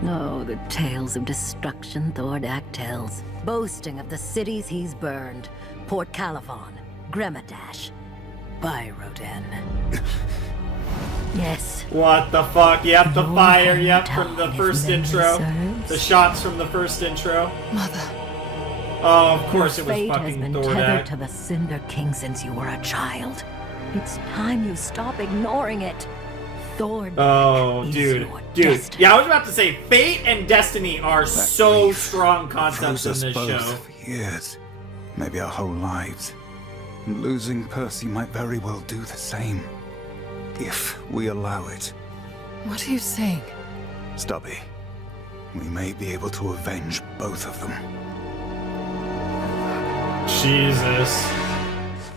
Oh, the tales of destruction Thordak tells. Boasting of the cities he's burned. Port Calavan, Gremadash. By Rodan. Yes. What the fuck? Yep, the fire. Yep, hometown from the if first memory intro. serves. The shots from the first intro. Mother. Oh, of course it was Fate has fucking been Thordak. tethered to the Cinder King since you were a child. It's time you stop ignoring it. Thordak. Oh, is dude. your Dude. destiny. Yeah, I was about to say, fate and destiny are so strong concepts Froze in us this both show. for years, maybe our whole lives. And losing Percy might very well do the same, if we allow it. What are you saying? Stubby, we may be able to avenge both of them. Jesus.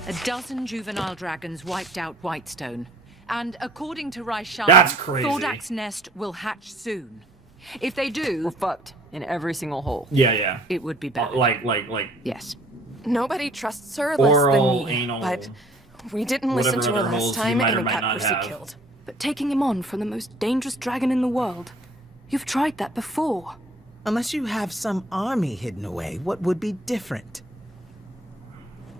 A dozen juvenile dragons wiped out Whitestone. And according to Raishan, That's crazy. Thordak's nest will hatch soon. If they do... We're fucked in every single hole. Yeah, yeah. It would be bad. Like. Yes. Nobody trusts her less Oral, than me, anal, but we didn't listen whatever to her other last holes you time might or and it might got not Percy have. killed. But taking him on from the most dangerous dragon in the world. You've tried that before. Unless you have some army hidden away, what would be different?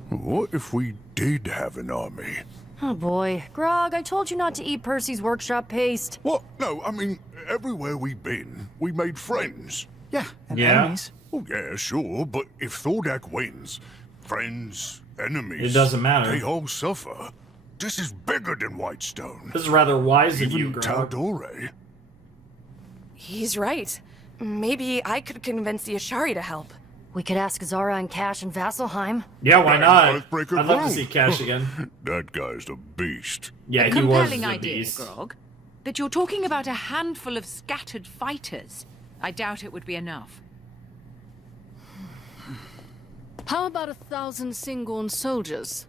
What if we did have an army? Oh boy. Grog, I told you not to eat Percy's workshop paste. What? No, I mean, everywhere we've been, we made friends. Yeah, and Yeah. enemies. Oh, yeah, sure, but if Thordak wins, friends, enemies... It doesn't matter. They all suffer. This is bigger than Whitestone. This is rather wise of you, Even Grog. Taldore. He's right. Maybe I could convince the Ashari to help. We could ask Zara and Cash and Vasselheim. Yeah, why not? Earthbreaker I'd love to Grog. see Cash again. That guy's a beast. Yeah, a he was compelling the idea, beast. Grog. That you're talking about a handful of scattered fighters. I doubt it would be enough. How about 1,000 Singorn soldiers?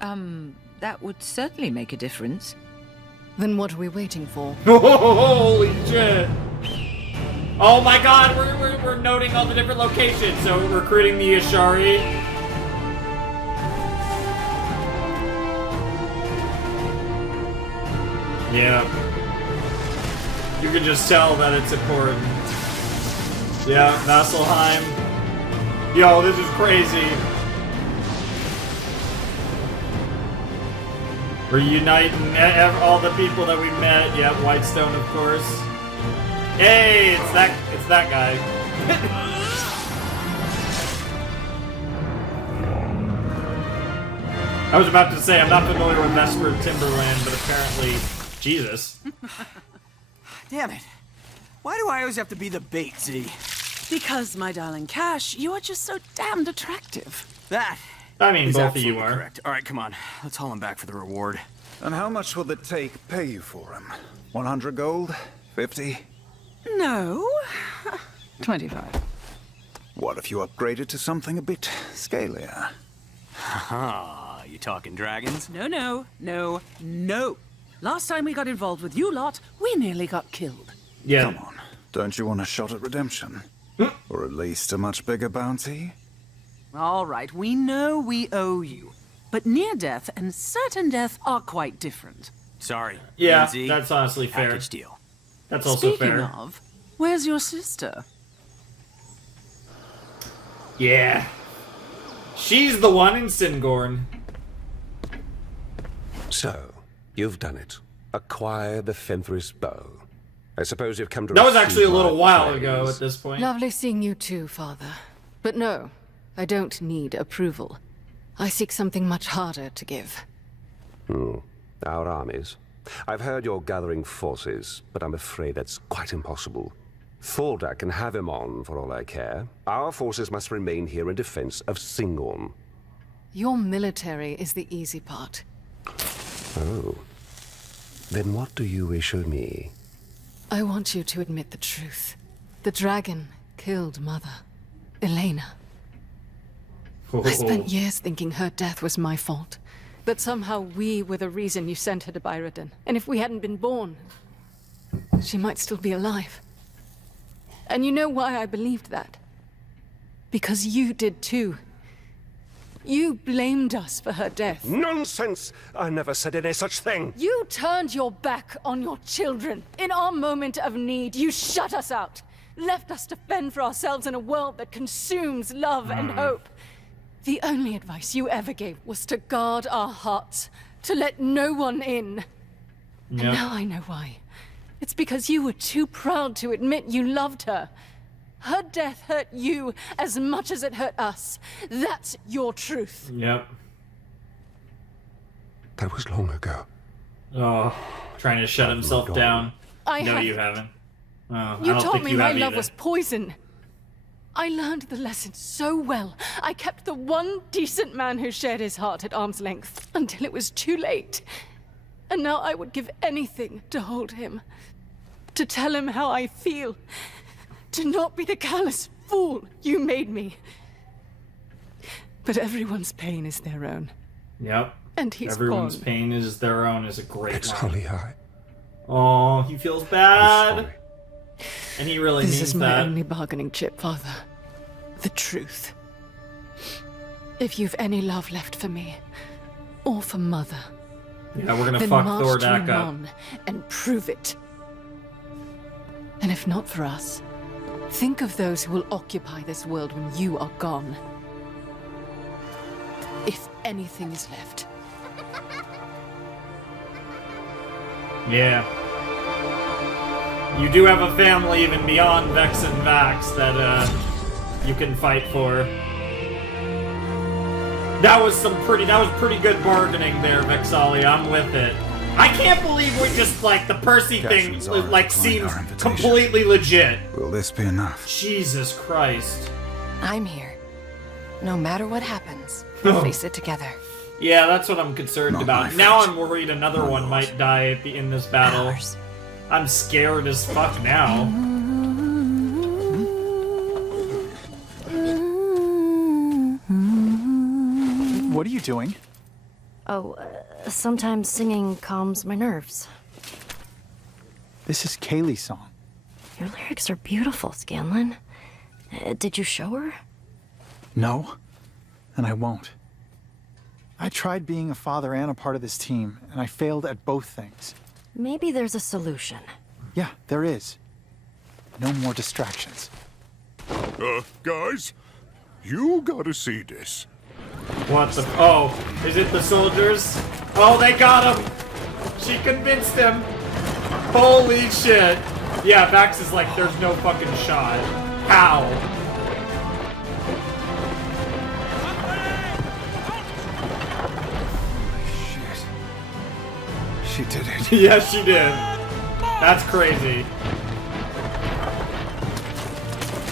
That would certainly make a difference. Then what are we waiting for? Holy shit! Oh my god, we're noting all the different locations. So recruiting the Ashari. Yeah. You can just tell that it's important. Yeah, Vasselheim. Yo, this is crazy. Reuniting all the people that we met. Yeah, Whitestone, of course. Hey, it's that guy. I was about to say I'm not familiar with Vesper Timberland, but apparently, Jesus. Damn it. Why do I always have to be the bait, Z? Because, my darling Cash, you are just so damned attractive. That I mean, is both of you absolutely are. correct. All right, come on. Let's haul him back for the reward. And how much will the take pay you for him? 100 gold? 50? No. 25. What if you upgraded to something a bit scalier? Haha, you talking dragons? No, no, no, no. Last time we got involved with you lot, we nearly got killed. Yeah. Come on, don't you want a shot at redemption? Or at least a much bigger bounty? All right, we know we owe you. But near death and certain death are quite different. Sorry. Yeah, Lindsay, that's honestly fair. package deal. That's also Speaking fair. of, where's your sister? Yeah. She's the one in Singorn. So, you've done it. Acquired the Fenthris bow. I suppose you've come to That was actually a receive little my while praise. ago at this point. Lovely seeing you too, Father. But no, I don't need approval. I seek something much harder to give. Our armies. I've heard you're gathering forces, but I'm afraid that's quite impossible. Thordak can have Emon for all I care. Our forces must remain here in defense of Singorn. Your military is the easy part. Oh. Then what do you wish of me? I want you to admit the truth. The dragon killed Mother, Elena. I spent years thinking her death was my fault. That somehow we were the reason you sent her to Byrodin. And if we hadn't been born, she might still be alive. And you know why I believed that? Because you did too. You blamed us for her death. Nonsense! I never said any such thing! You turned your back on your children. In our moment of need, you shut us out. Left us to fend for ourselves in a world that consumes love and hope. The only advice you ever gave was to guard our hearts, to let no one in. Yep. And now I know why. It's because you were too proud to admit you loved her. Her death hurt you as much as it hurt us. That's your truth. Yep. That was long ago. Oh, trying to shut himself down. I No, have. you haven't. Oh, I You don't taught think me you my have love either. was poison. I learned the lesson so well. I kept the one decent man who shared his heart at arm's length until it was too late. And now I would give anything to hold him. To tell him how I feel. To not be the callous fool you made me. But everyone's pain is their own. Yep. And he's Everyone's gone. pain is their own is a great line. Exhaliai. Oh, he feels bad. And he really This means is my that. only bargaining chip, Father. The truth. If you've any love left for me, or for Mother, Yeah, we're gonna then fuck march to Thordak up. Emon and prove it. And if not for us, think of those who will occupy this world when you are gone. If anything is left. Yeah. You do have a family even beyond Vex and Vax that you can fight for. That was pretty good bargaining there, Vexalia. I'm with it. I can't believe we just the Percy thing Cashman's like seems completely legit. Will this be enough? Jesus Christ. I'm here. No matter what happens, we'll face it together. Yeah, that's what I'm concerned about. Now I'm worried another one might die in this battle. I'm scared as fuck now. What are you doing? Oh, sometimes singing calms my nerves. This is Kaylee's song. Your lyrics are beautiful, Scanlan. Did you show her? No, and I won't. I tried being a father and a part of this team, and I failed at both things. Maybe there's a solution. Yeah, there is. No more distractions. Guys, you gotta see this. What the? Oh, is it the soldiers? Oh, they got him! She convinced him! Holy shit! Yeah, Vax is like, there's no fucking shot. How? She did it. Yes, she did. That's crazy.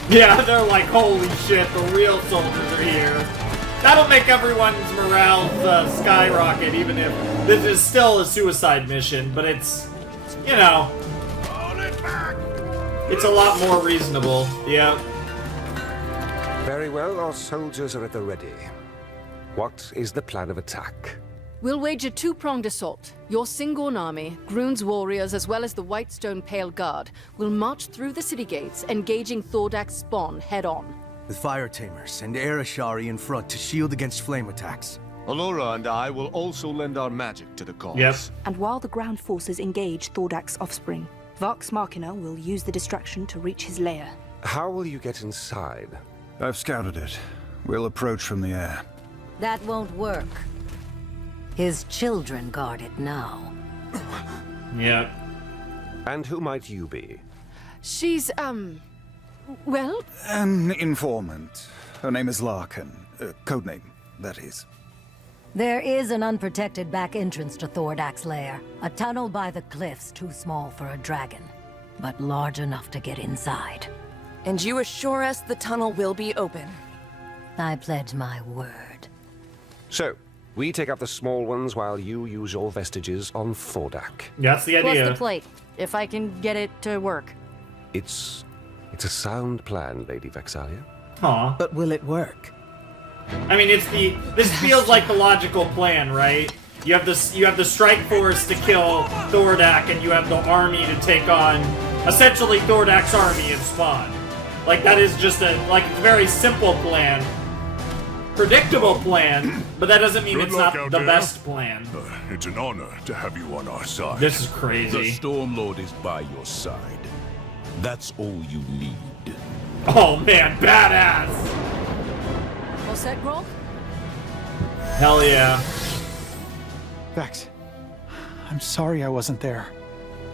Yeah, they're like, holy shit, the real soldiers are here. That'll make everyone's morale skyrocket, even if this is still a suicide mission, but it's, you know, it's a lot more reasonable. Yeah. Very well, our soldiers are at the ready. What is the plan of attack? We'll wage a two-pronged assault. Your Singorn army, Groon's warriors, as well as the Whitestone Pale Guard, will march through the city gates, engaging Thordak's spawn head-on. With fire tamers and air Ashari in front to shield against flame attacks. Allura and I will also lend our magic to the cause. Yes. And while the ground forces engage Thordak's offspring, Vox Machina will use the distraction to reach his lair. How will you get inside? I've scouted it. We'll approach from the air. That won't work. His children guard it now. Yeah. And who might you be? She's, well? An informant. Her name is Larkin. Codename, that is. There is an unprotected back entrance to Thordak's lair. A tunnel by the cliffs too small for a dragon, but large enough to get inside. And you assure us the tunnel will be open? I pledge my word. So, we take up the small ones while you use your vestiges on Thordak. That's the idea. Plus the plate, if I can get it to work. It's a sound plan, Lady Vexalia. Aw. But will it work? I mean, this feels like the logical plan, right? You have the strike force to kill Thordak, and you have the army to take on, essentially, Thordak's army and spawn. Like, that is just a very simple plan. Predictable plan, but that doesn't mean Good it's luck not out the there. best plan. It's an honor to have you on our side. This is crazy. The Stormlord is by your side. That's all you need. Oh man, badass! All set, Grog? Hell yeah. Vex, I'm sorry I wasn't there.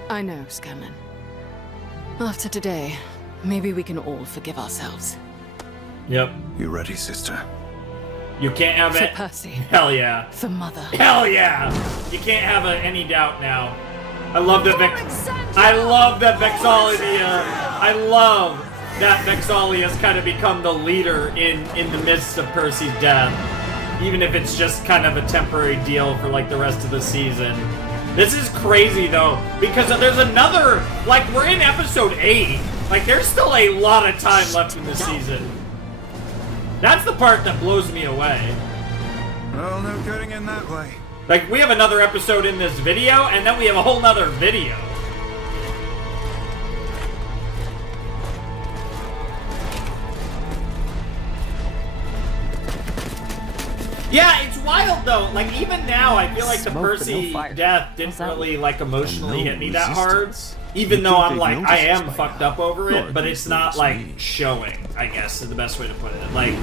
I know, Scanlan. After today, maybe we can all forgive ourselves. Yep. You ready, sister? You can't have For it. Percy. Hell yeah. For Mother. Hell yeah. You can't have any doubt now. I love that I love that Vex'ahlia. I love that Vex'ahlia has kind of become the leader in the midst of Percy's death. Even if it's just kind of a temporary deal for like the rest of the season. This is crazy though, because there's another, like we're in episode 8. Like there's still a lot of time left in the season. That's the part that blows me away. Well, no getting in that way. Like, we have another episode in this video, and then we have a whole nother video. Yeah, it's wild, though. Like, even now, I feel like the Percy death didn't really, like, emotionally hit me that hard. Even though I'm, like, I am fucked up over it, but it's not, like, showing, I guess, is the best way to put it. Like...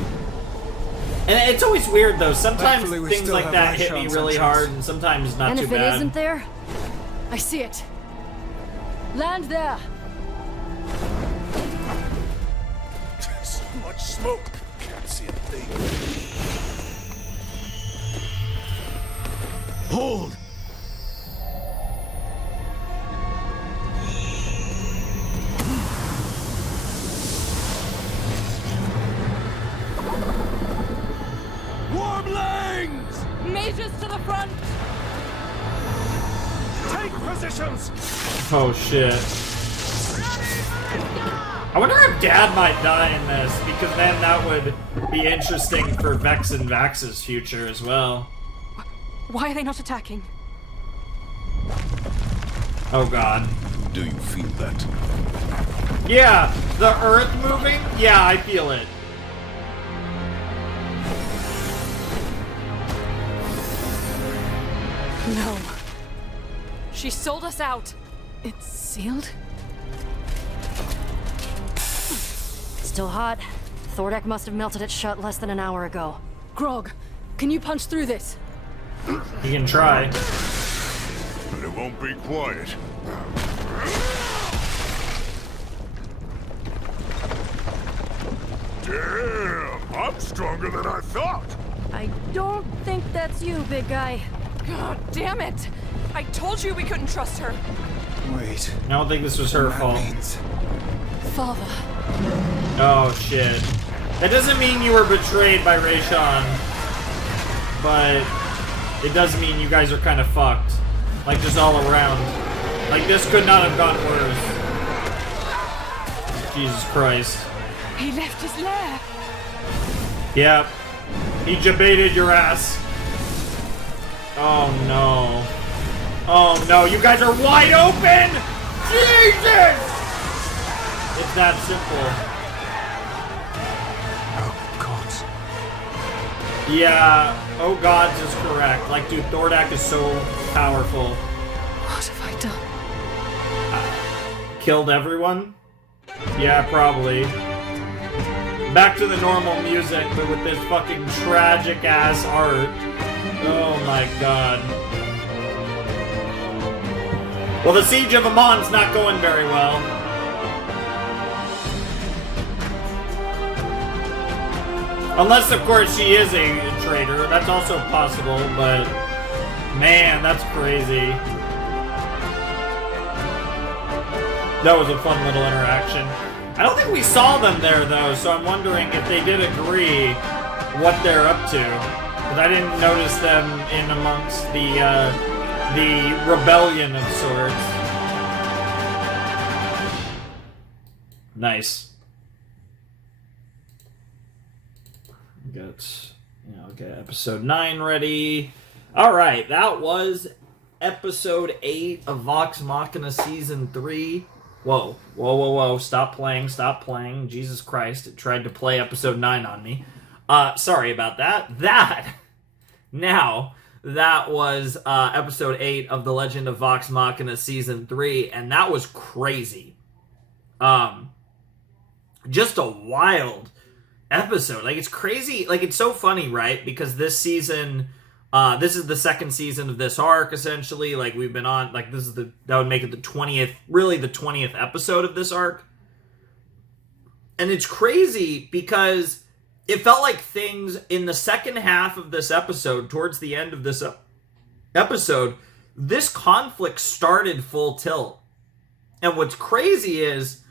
And it's always weird, though. Sometimes things like that hit me really hard, and sometimes not too bad. And if it isn't there, I see it. Land there. So much smoke. Can't see a thing. Hold! Warblings! Mages to the front! Take positions! Oh shit. I wonder if Dad might die in this, because then that would be interesting for Vex and Vax's future as well. Why are they not attacking? Oh god. Do you feel that? Yeah, the earth moving? Yeah, I feel it. No. She sold us out. It's sealed? Still hot. Thordak must have melted it shut less than an hour ago. Grog, can you punch through this? You can try. But it won't be quiet. Damn, I'm stronger than I thought. I don't think that's you, big guy. God damn it! I told you we couldn't trust her. Wait. I don't think this was her fault. Father. Oh shit. That doesn't mean you were betrayed by Rayshawn. But it does mean you guys are kind of fucked. Like just all around. Like this could not have gone worse. Jesus Christ. He left his lair. Yep. He jebaited your ass. Oh no. Oh no, you guys are wide open! Jesus! It's that simple. Oh, gods. Yeah, oh gods is correct. Like, dude, Thordak is so powerful. What have I done? Killed everyone? Yeah, probably. Back to the normal music, but with this fucking tragic-ass art. Oh my god. Well, the siege of Emon's not going very well. Unless, of course, she is a traitor. That's also possible, but... Man, that's crazy. That was a fun little interaction. I don't think we saw them there, though, so I'm wondering if they did agree what they're up to. Because I didn't notice them in amongst the rebellion of sorts. Nice. Get episode 9 ready. Alright, that was episode 8 of Vox Machina Season 3. Whoa, whoa, whoa, whoa, stop playing, Jesus Christ, it tried to play episode 9 on me. Sorry about that. That was episode 8 of The Legend of Vox Machina Season 3, and that was crazy. Just a wild episode. Like, it's crazy. Like, it's so funny, right? Because this season This is the second season of this arc, essentially. Like, we've been on, like, that would make it the 20th episode of this arc. And it's crazy because it felt like things in the second half of this episode, towards the end of this episode, this conflict started full tilt. And what's crazy is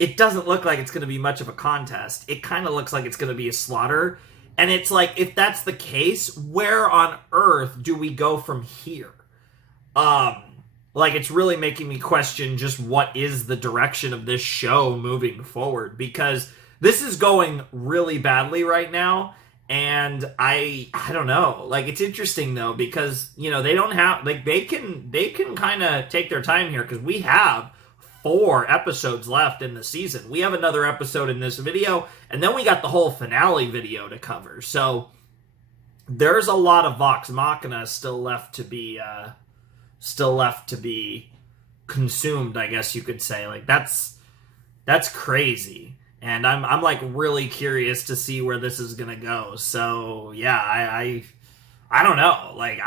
it doesn't look like it's going to be much of a contest. It kind of looks like it's going to be a slaughter. And it's like, if that's the case, where on earth do we go from here? Like, it's really making me question just what is the direction of this show moving forward, because this is going really badly right now. And I don't know. Like, it's interesting though, because, you know, they don't have, like, they can kind of take their time here, because we have 4 episodes left in the season. We have another episode in this video, and then we got the whole finale video to cover. So there's a lot of Vox Machina still left to be consumed, I guess you could say. Like, that's crazy. And I'm like really curious to see where this is gonna go. So yeah, I don't know. Like,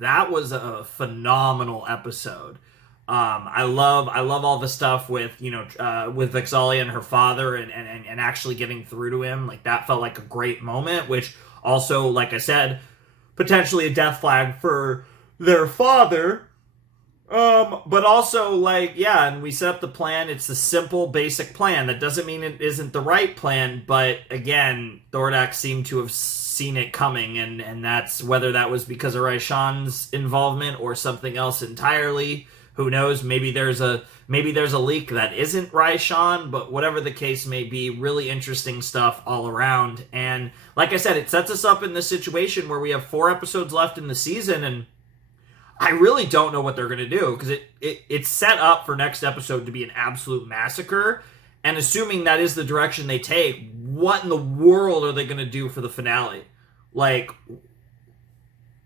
that was a phenomenal episode. I love all the stuff with, you know, with Vex'ahlia and her father and actually getting through to him. Like, that felt like a great moment, which also, like I said, potentially a death flag for their father. But also, like, yeah, and we set up the plan. It's the simple, basic plan. That doesn't mean it isn't the right plan, but again, Thordak seemed to have seen it coming, and that's, whether that was because of Raishan's involvement or something else entirely. Who knows? Maybe there's a leak that isn't Raishan, but whatever the case may be, really interesting stuff all around. And like I said, it sets us up in this situation where we have 4 episodes left in the season, and I really don't know what they're going to do, because it's set up for next episode to be an absolute massacre. And assuming that is the direction they take, what in the world are they going to do for the finale? Like,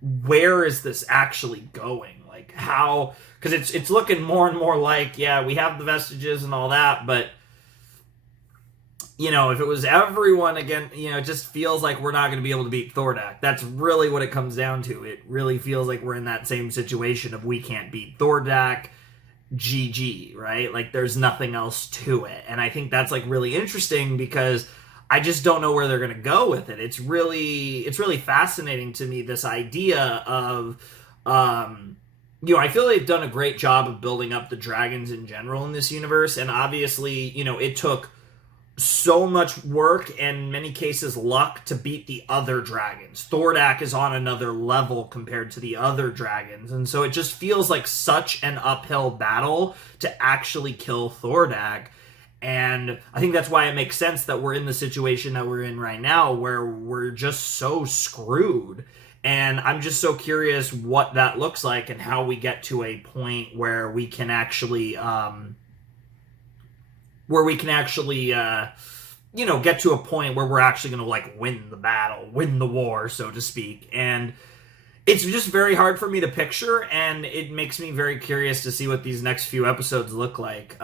where is this actually going? Like, how? Because it's looking more and more like, yeah, we have the vestiges and all that, but, you know, if it was everyone again, you know, it just feels like we're not going to be able to beat Thordak. That's really what it comes down to. It really feels like we're in that same situation of we can't beat Thordak, GG, right? Like, there's nothing else to it. And I think that's, like, really interesting, because I just don't know where they're going to go with it. It's really fascinating to me, this idea of, you know, I feel they've done a great job of building up the dragons in general in this universe. And obviously, you know, it took so much work and in many cases luck to beat the other dragons. Thordak is on another level compared to the other dragons, and so it just feels like such an uphill battle to actually kill Thordak. And I think that's why it makes sense that we're in the situation that we're in right now, where we're just so screwed. And I'm just so curious what that looks like and how we get to a point where we can actually you know, get to a point where we're actually going to, like, win the battle, win the war, so to speak. And it's just very hard for me to picture, and it makes me very curious to see what these next few episodes look like.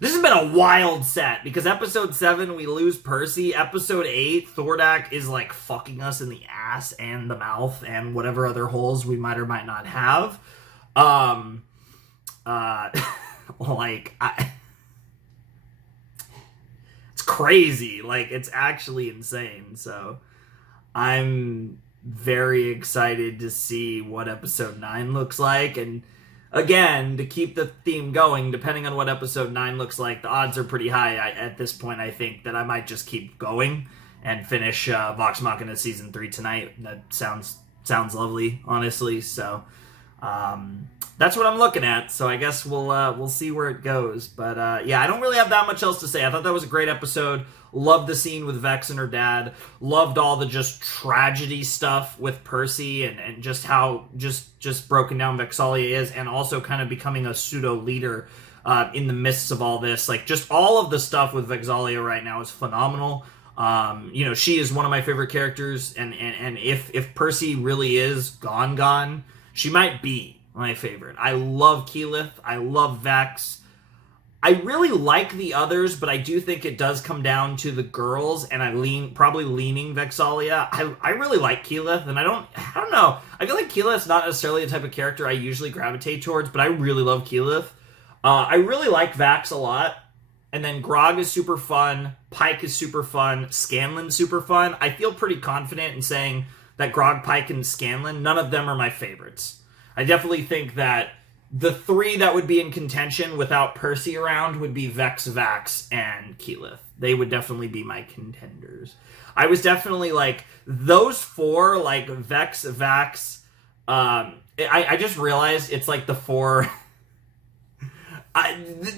This has been a wild set, because episode 7, we lose Percy. Episode 8, Thordak is, like, fucking us in the ass and the mouth and whatever other holes we might or might not have. It's crazy. Like, it's actually insane. So I'm very excited to see what episode 9 looks like. And again, to keep the theme going, depending on what episode 9 looks like, the odds are pretty high at this point, I think, that I might just keep going and finish Vox Machina Season 3 tonight. That sounds lovely, honestly. So that's what I'm looking at. So I guess we'll see where it goes. But yeah, I don't really have that much else to say. I thought that was a great episode. Loved the scene with Vex and her dad. Loved all the just tragedy stuff with Percy and just how just broken down Vex'ahlia is, and also kind of becoming a pseudo leader in the midst of all this. Like, just all of the stuff with Vex'ahlia right now is phenomenal. You know, she is one of my favorite characters, and if Percy really is gone, she might be my favorite. I love Keyleth. I love Vex. I really like the others, but I do think it does come down to the girls, and probably leaning Vex'ahlia. I really like Keyleth, and I don't know. I feel like Keyleth's not necessarily the type of character I usually gravitate towards, but I really love Keyleth. I really like Vax a lot. And then Grog is super fun, Pike is super fun, Scanlan's super fun. I feel pretty confident in saying that Grog, Pike, and Scanlan, none of them are my favorites. I definitely think that the three that would be in contention without Percy around would be Vex, Vax, and Keyleth. They would definitely be my contenders. I was definitely like, those four, like Vex, Vax, I just realized it's like the four...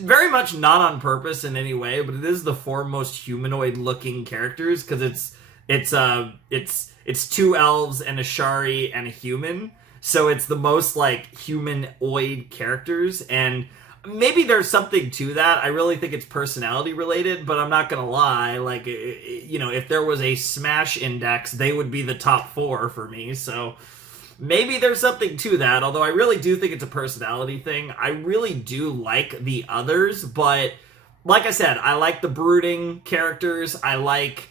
very much not on purpose in any way, but it is the four most humanoid-looking characters, because it's two elves and a Shari and a human. So it's the most, like, humanoid characters, and maybe there's something to that. I really think it's personality related, but I'm not gonna lie. Like, if there was a Smash index, they would be the top four for me, so maybe there's something to that, although I really do think it's a personality thing. I really do like the others, but like I said, I like the brooding characters. I like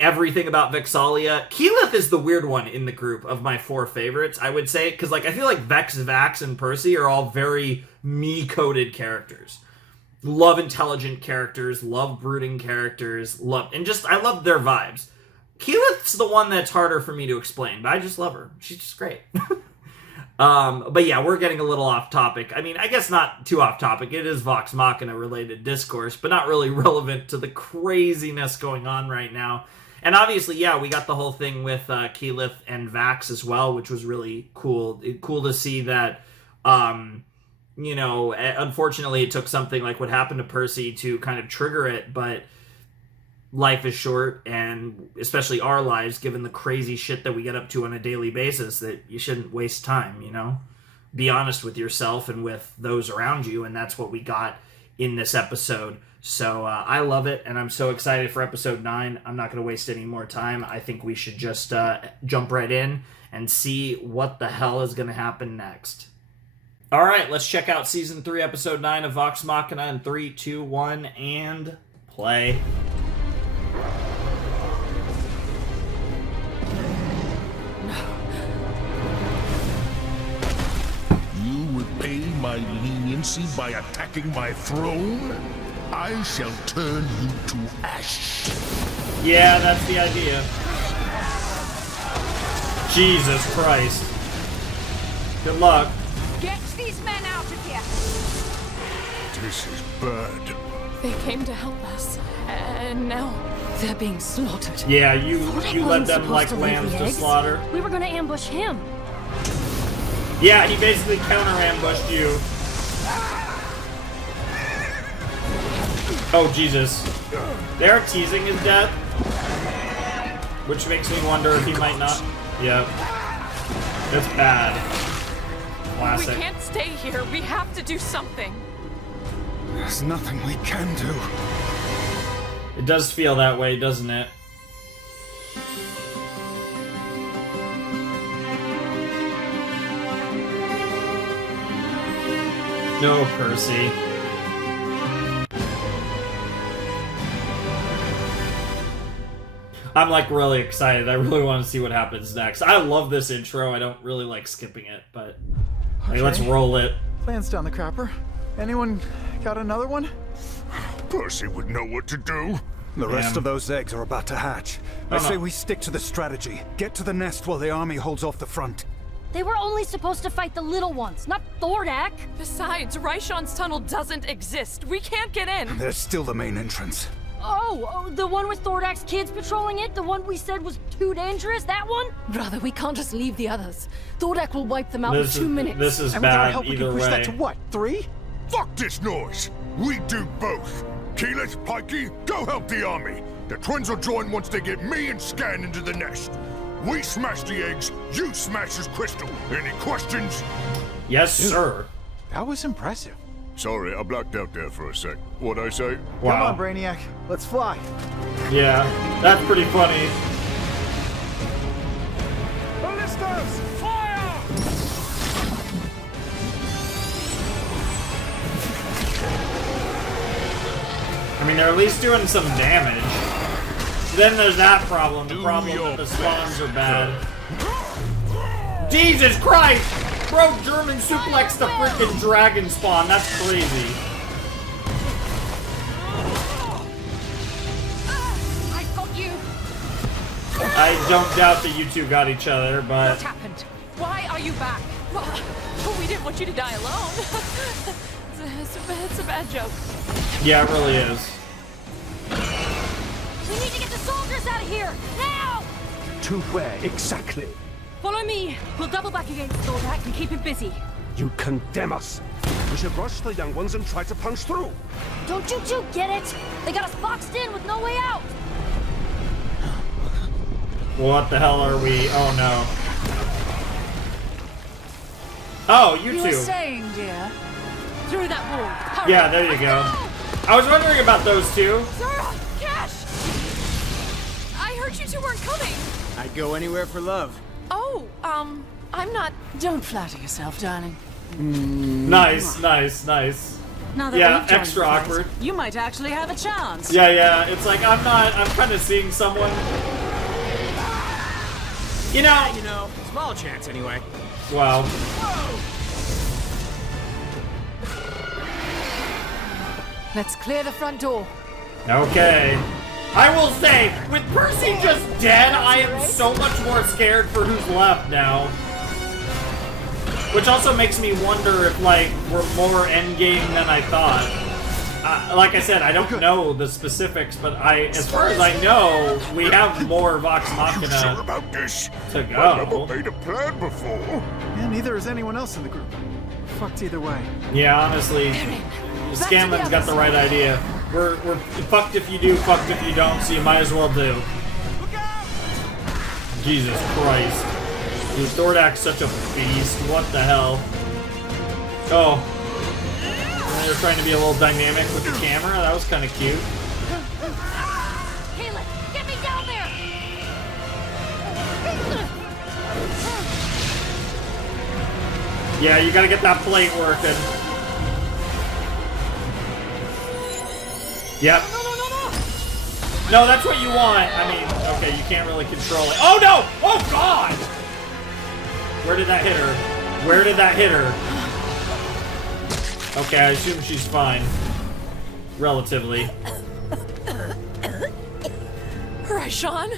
everything about Vex'ahlia. Keyleth is the weird one in the group of my four favorites, I would say, because like I feel like Vex, Vax, and Percy are all very me-coded characters. Love intelligent characters, love brooding characters, I love their vibes. Keyleth's the one that's harder for me to explain, but I just love her. She's just great. But yeah, we're getting a little off topic. I mean, I guess not too off topic. It is Vox Machina related discourse, but not really relevant to the craziness going on right now. And obviously, yeah, we got the whole thing with Keyleth and Vax as well, which was really cool. Cool to see that, unfortunately it took something like what happened to Percy to kind of trigger it, but life is short, and especially our lives, given the crazy shit that we get up to on a daily basis, that you shouldn't waste time, Be honest with yourself and with those around you, and that's what we got in this episode. So I love it, and I'm so excited for episode 9. I'm not going to waste any more time. I think we should just jump right in and see what the hell is going to happen next. All right, let's check out Season 3, Episode 9 of Vox Machina in 3, 2, 1, and play. You repay my leniency by attacking my throne? I shall turn you to ash. Yeah, that's the idea. Jesus Christ. Good luck. Get these men out of here! This is bad. They came to help us, and now they're being slaughtered. Yeah, you led them like lambs to slaughter. We were gonna ambush him. Yeah, he basically counter-ambushed you. Oh, Jesus. They're teasing his death. Which makes me wonder if he might not... Yep. It's bad. Classic. We can't stay here. We have to do something. There's nothing we can do. It does feel that way, doesn't it? No, Percy. I'm like really excited. I really want to see what happens next. I love this intro. I don't really like skipping it, but hey, let's roll it. Lance down the crapper. Anyone got another one? Percy would know what to do. The rest of those eggs are about to hatch. I say we stick to the strategy. Get to the nest while the army holds off the front. They were only supposed to fight the little ones, not Thordak. Besides, Raishon's tunnel doesn't exist. We can't get in. There's still the main entrance. Oh, the one with Thordak's kids patrolling it? The one we said was too dangerous? That one? Brother, we can't just leave the others. Thordak will wipe them out in 2 minutes. This is and with our bad help, we either can push way. that to what, 3? Fuck this noise! We do both! Keyleth, Pikey, go help the army! The twins will join once they get me and Scan into the nest. We smash the eggs, you smash his crystal. Any questions? Yes, sir. That was impressive. Sorry, I blacked out there for a sec. What'd I say? Wow. Come on, Brainiac. Let's fly. Yeah, that's pretty funny. Ballistas! Fire! mean, they're at least doing some damage. Then there's that problem. The problem that the spawns are bad. Jesus Christ! Bro, German suplex the freaking dragon spawn. That's crazy. I got you. I don't doubt that you two got each other, but... What happened? Why are you back? Well, we didn't want you to die alone. It's a bad joke. Yeah, it really is. We need to get the soldiers out of here! Now! To where exactly? Follow me. We'll double back against Thordak and keep him busy. You condemn us. We should rush the young ones and try to punch through. Don't you two get it? They got us boxed in with no way out. What the hell are we? Oh no. Oh, you You two. were saying, dear, through that wall. Hurry. Yeah, there you go. I was wondering about those two. Zara! Cash! I heard you two weren't coming. I'd go anywhere for love. Oh, I'm not... Don't flatter yourself, darling. Nice, nice, nice. Now that Yeah, we've joined extra the fight, awkward. You might actually have a chance. Yeah, it's like, I'm kind of seeing someone. You know, small chance anyway. Wow. Let's clear the front door. Okay. I will say, with Percy just dead, I am so much more scared for who's left now. Which also makes me wonder if, like, we're more endgame than I thought. Like I said, I don't know the specifics, but as far as I know, we have more Vox Machina Sure about this? to I've never go. made a plan before. Yeah, neither is anyone else in the group. Fucked either way. Yeah, honestly, Scanlan's got the right idea. We're fucked if you do, fucked if you don't, so you might as well do. Jesus Christ. Dude, Thordak's such a beast. What the hell? Oh. And they're trying to be a little dynamic with the camera. That was kind of cute. Caleb, get me down there! Yeah, you gotta get that plate working. Yep. No, that's what you want. I mean, okay, you can't really control it. Oh no! Oh god! Where did that hit her? Where did that hit her? Okay, I assume she's fine. Relatively. Right, Sean?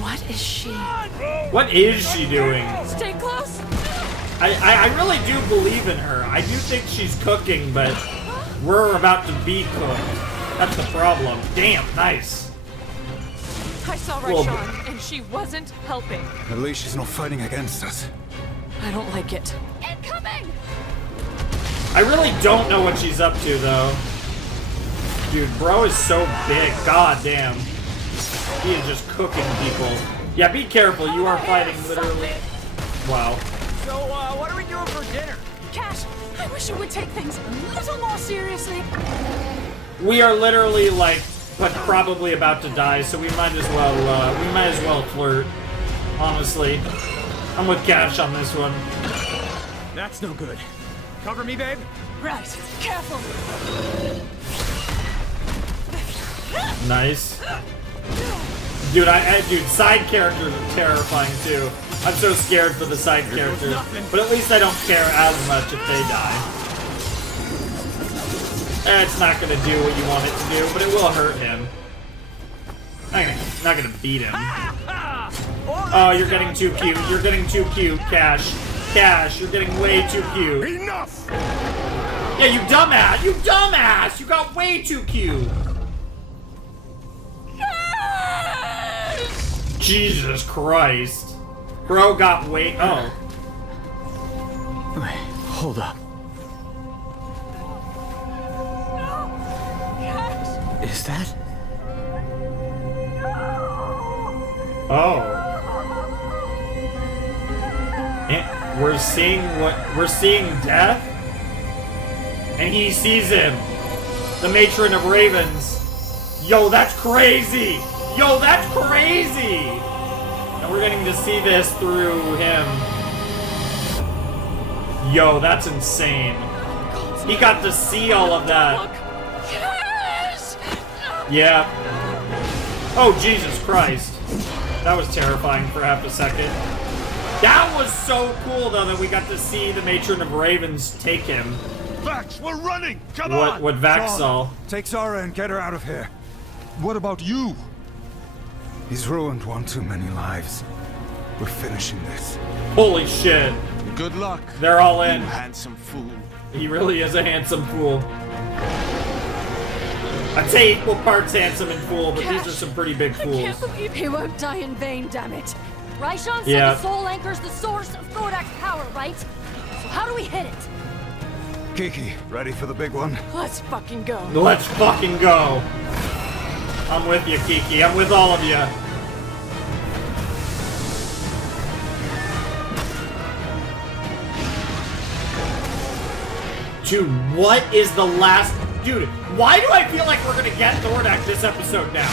What is she? What is she doing? Stay close. I really do believe in her. I do think she's cooking, but we're about to be cooked. That's the problem. Damn, nice. I saw Well, Raishan, and she wasn't helping. At least she's not fighting against us. I don't like it. Incoming! I really don't know what she's up to, though. Dude, bro is so big. God damn. He is just cooking people. Yeah, be careful. You are fighting literally. Wow. So, what are we doing for dinner? Cash, I wish you would take things a little more seriously. We are literally like, but probably about to die, so we might as well flirt. Honestly, I'm with Cash on this one. That's no good. Cover me, babe. Right, careful. Nice. Dude, dude, side characters are terrifying too. I'm so scared for the side characters, but at least I don't care as much if they die. It's not gonna do what you want it to do, but it will hurt him. Not gonna beat him. Oh, you're getting too cute. You're getting too cute, Cash. Cash, you're getting way too cute. Enough! Yeah, you dumbass! You dumbass! You got way too cute! Jesus Christ. Bro got way... Oh. Wait, hold up. Is that... Oh. And we're seeing death? And he sees him. The matron of ravens. Yo, that's crazy! Yo, that's crazy! And we're getting to see this through him. Yo, that's insane. He got to see all of that. Yeah. Oh, Jesus Christ. That was terrifying for half a second. That was so cool, though, that we got to see the Matron of Ravens take him. Vax, we're running! Come on! What Vax saw. Take Zara and get her out of here. What about you? He's ruined one too many lives. We're finishing this. Holy shit. Good luck. They're all in. You handsome fool. He really is a handsome fool. I'd say equal parts handsome and fool, but these are some pretty big fools. I can't believe he won't die in vain, damn it. Raishan said Yeah. the soul anchor's the source of Thordak's power, right? So how do we hit it? Kiki, ready for the big one? Let's fucking go. Let's fucking go. I'm with you, Kiki. I'm with all of you. Dude, what is the last... Dude, why do I feel like we're gonna get Thordak this episode now?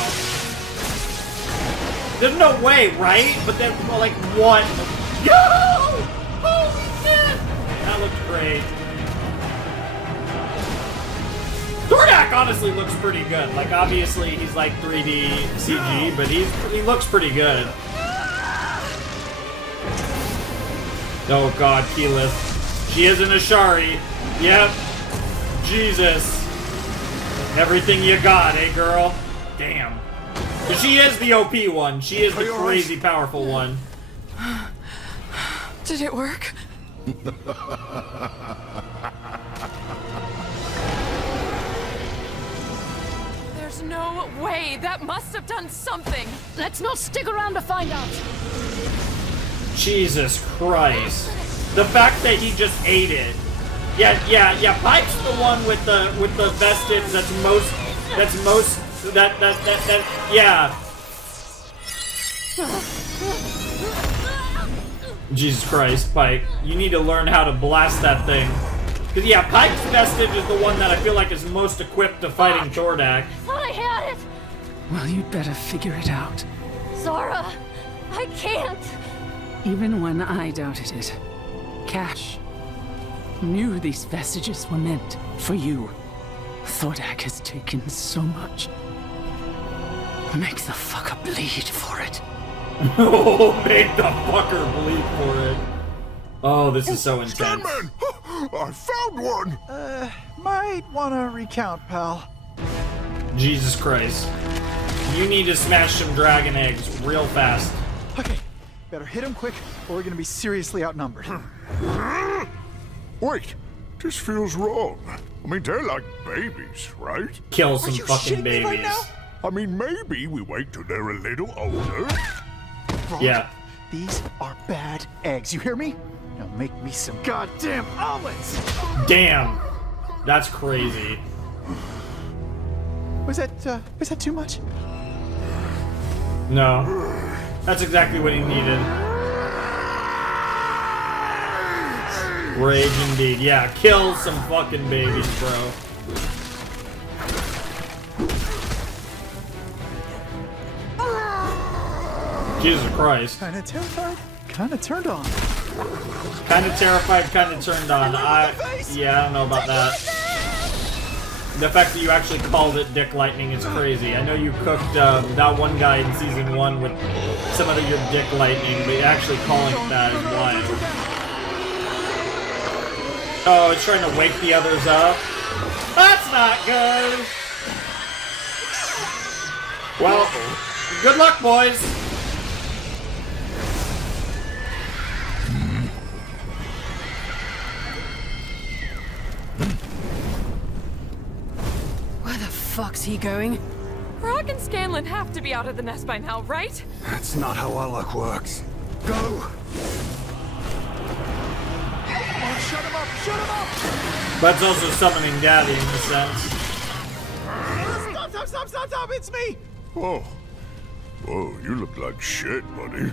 There's no way, right? But then, well, like, what? Yo! Holy shit! That looks great. Thordak honestly looks pretty good. Like, obviously, he's like 3D CG, but he looks pretty good. Oh god, Keyleth. She is an Ashari. Yep. Jesus. Everything you got, eh, girl? Damn. But she is the OP one. She is the crazy powerful one. Did it work? There's no way. That must have done something. Let's not stick around to find out. Jesus Christ. The fact that he just ate it. Yeah, Pipe's the one with the vestige yeah. Jesus Christ, Pipe. You need to learn how to blast that thing. Cause yeah, Pipe's vestige is the one that I feel like is most equipped to fighting Thordak. Thought I had it. Well, you'd better figure it out. Zara, I can't. Even when I doubted it, Cash knew these vestiges were meant for you. Thordak has taken so much. Make the fucker bleed for it. Oh, make the fucker bleed for it. Oh, this is so intense. I found one! Might wanna recount, pal. Jesus Christ. You need to smash some dragon eggs real fast. Okay, better hit him quick, or we're gonna be seriously outnumbered. Wait, this feels wrong. I mean, they're like babies, right? Kill some fucking babies. Right now? I mean, maybe we wait till they're a little older. Yeah. These are bad eggs, you hear me? Now make me some goddamn omelets! Damn. That's crazy. Was that too much? No. That's exactly what he needed. Rage indeed. Yeah, kill some fucking babies, bro. Jesus Christ. Kinda terrified, kinda turned on. Kinda terrified, kinda turned on. Yeah, I don't know about that. The fact that you actually called it Dick Lightning is crazy. I know you cooked that one guy in season 1 with some of your Dick Lightning, but actually calling it that is wild. Oh, it's trying to wake the others up. That's not good. Well, good luck, boys. Where the fuck's he going? Rock and Scanlan have to be out of the nest by now, right? That's not how our luck works. Go! Shut him up! Shut him up! That's also summoning Daddy in a sense. Stop! It's me! Whoa, you look like shit, buddy.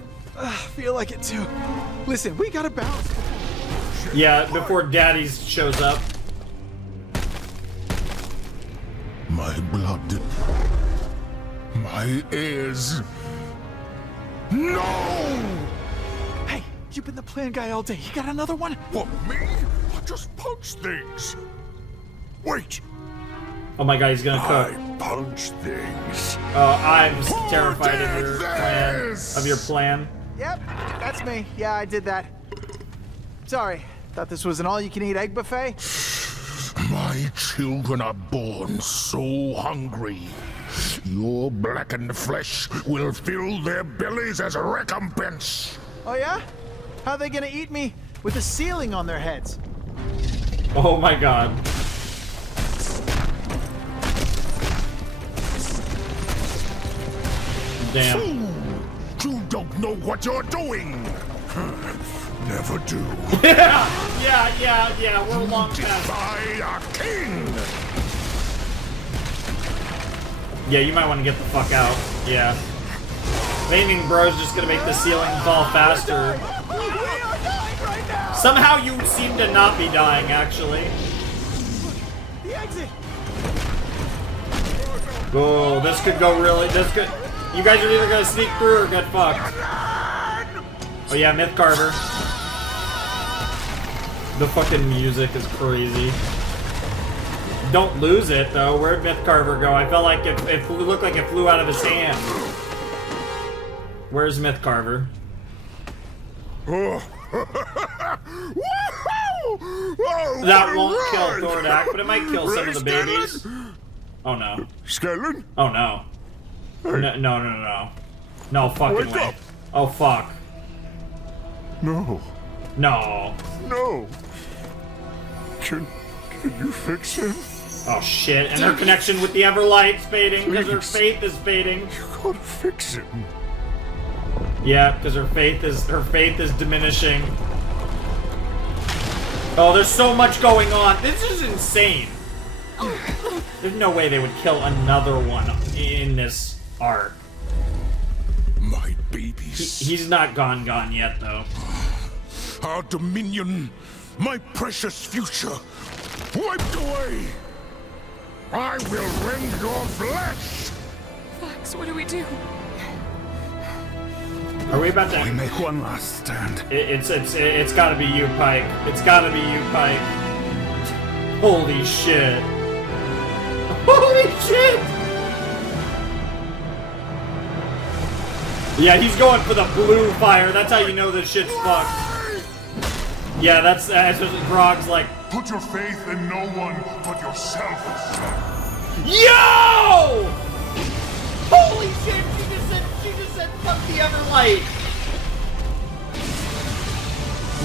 Feel like it too. Listen, we gotta bounce. Yeah, before Daddy shows up. My blood. My ears. No! Hey, you've been the plan guy all day. You got another one? What, me? I just punch things. Wait! Oh my god, he's gonna cook. I punch things. I'm terrified of your plan. Yep, that's me. Yeah, I did that. Sorry, thought this was an all-you-can-eat egg buffet. My children are born so hungry. Your blackened flesh will fill their bellies as a recompense. Oh yeah? How are they gonna eat me with a ceiling on their heads? Oh my god. Damn. You don't know what you're doing. Never do. Yeah, we're long past. Defy our king. Yeah, you might want to get the fuck out. Yeah. Aiming bro's just gonna make the ceiling fall faster. Somehow you seem to not be dying, actually. The exit. Oh, this could go really. This could. You guys are either gonna sneak through or get fucked. Oh yeah, Myth Carver. The fucking music is crazy. Don't lose it though. Where'd Myth Carver go? I felt like it looked like it flew out of his hand. Where's Myth Carver? That won't kill Thordak, but it might kill some of the babies. Oh no. Skeleton? Oh no. No. No fucking way. Oh fuck. No. No. No. Can you fix him? Oh shit, and her connection with the Everlight's fading because her faith is fading. You gotta fix him. Yeah, because her faith is diminishing. Oh, there's so much going on. This is insane. There's no way they would kill another one in this arc. My babies. He's not gone yet, though. Our dominion, my precious future, wiped away. I will rend your flesh. Fox, what do we do? Are we about to? We make one last stand. It's gotta be you, Pike. It's gotta be you, Pike. Holy shit. Holy shit! Yeah, he's going for the blue fire. That's how you know this shit's fucked. Yeah, that's what Grog's like. Put your faith in no one but yourself. Yo! Holy shit! She just said fuck the Everlight.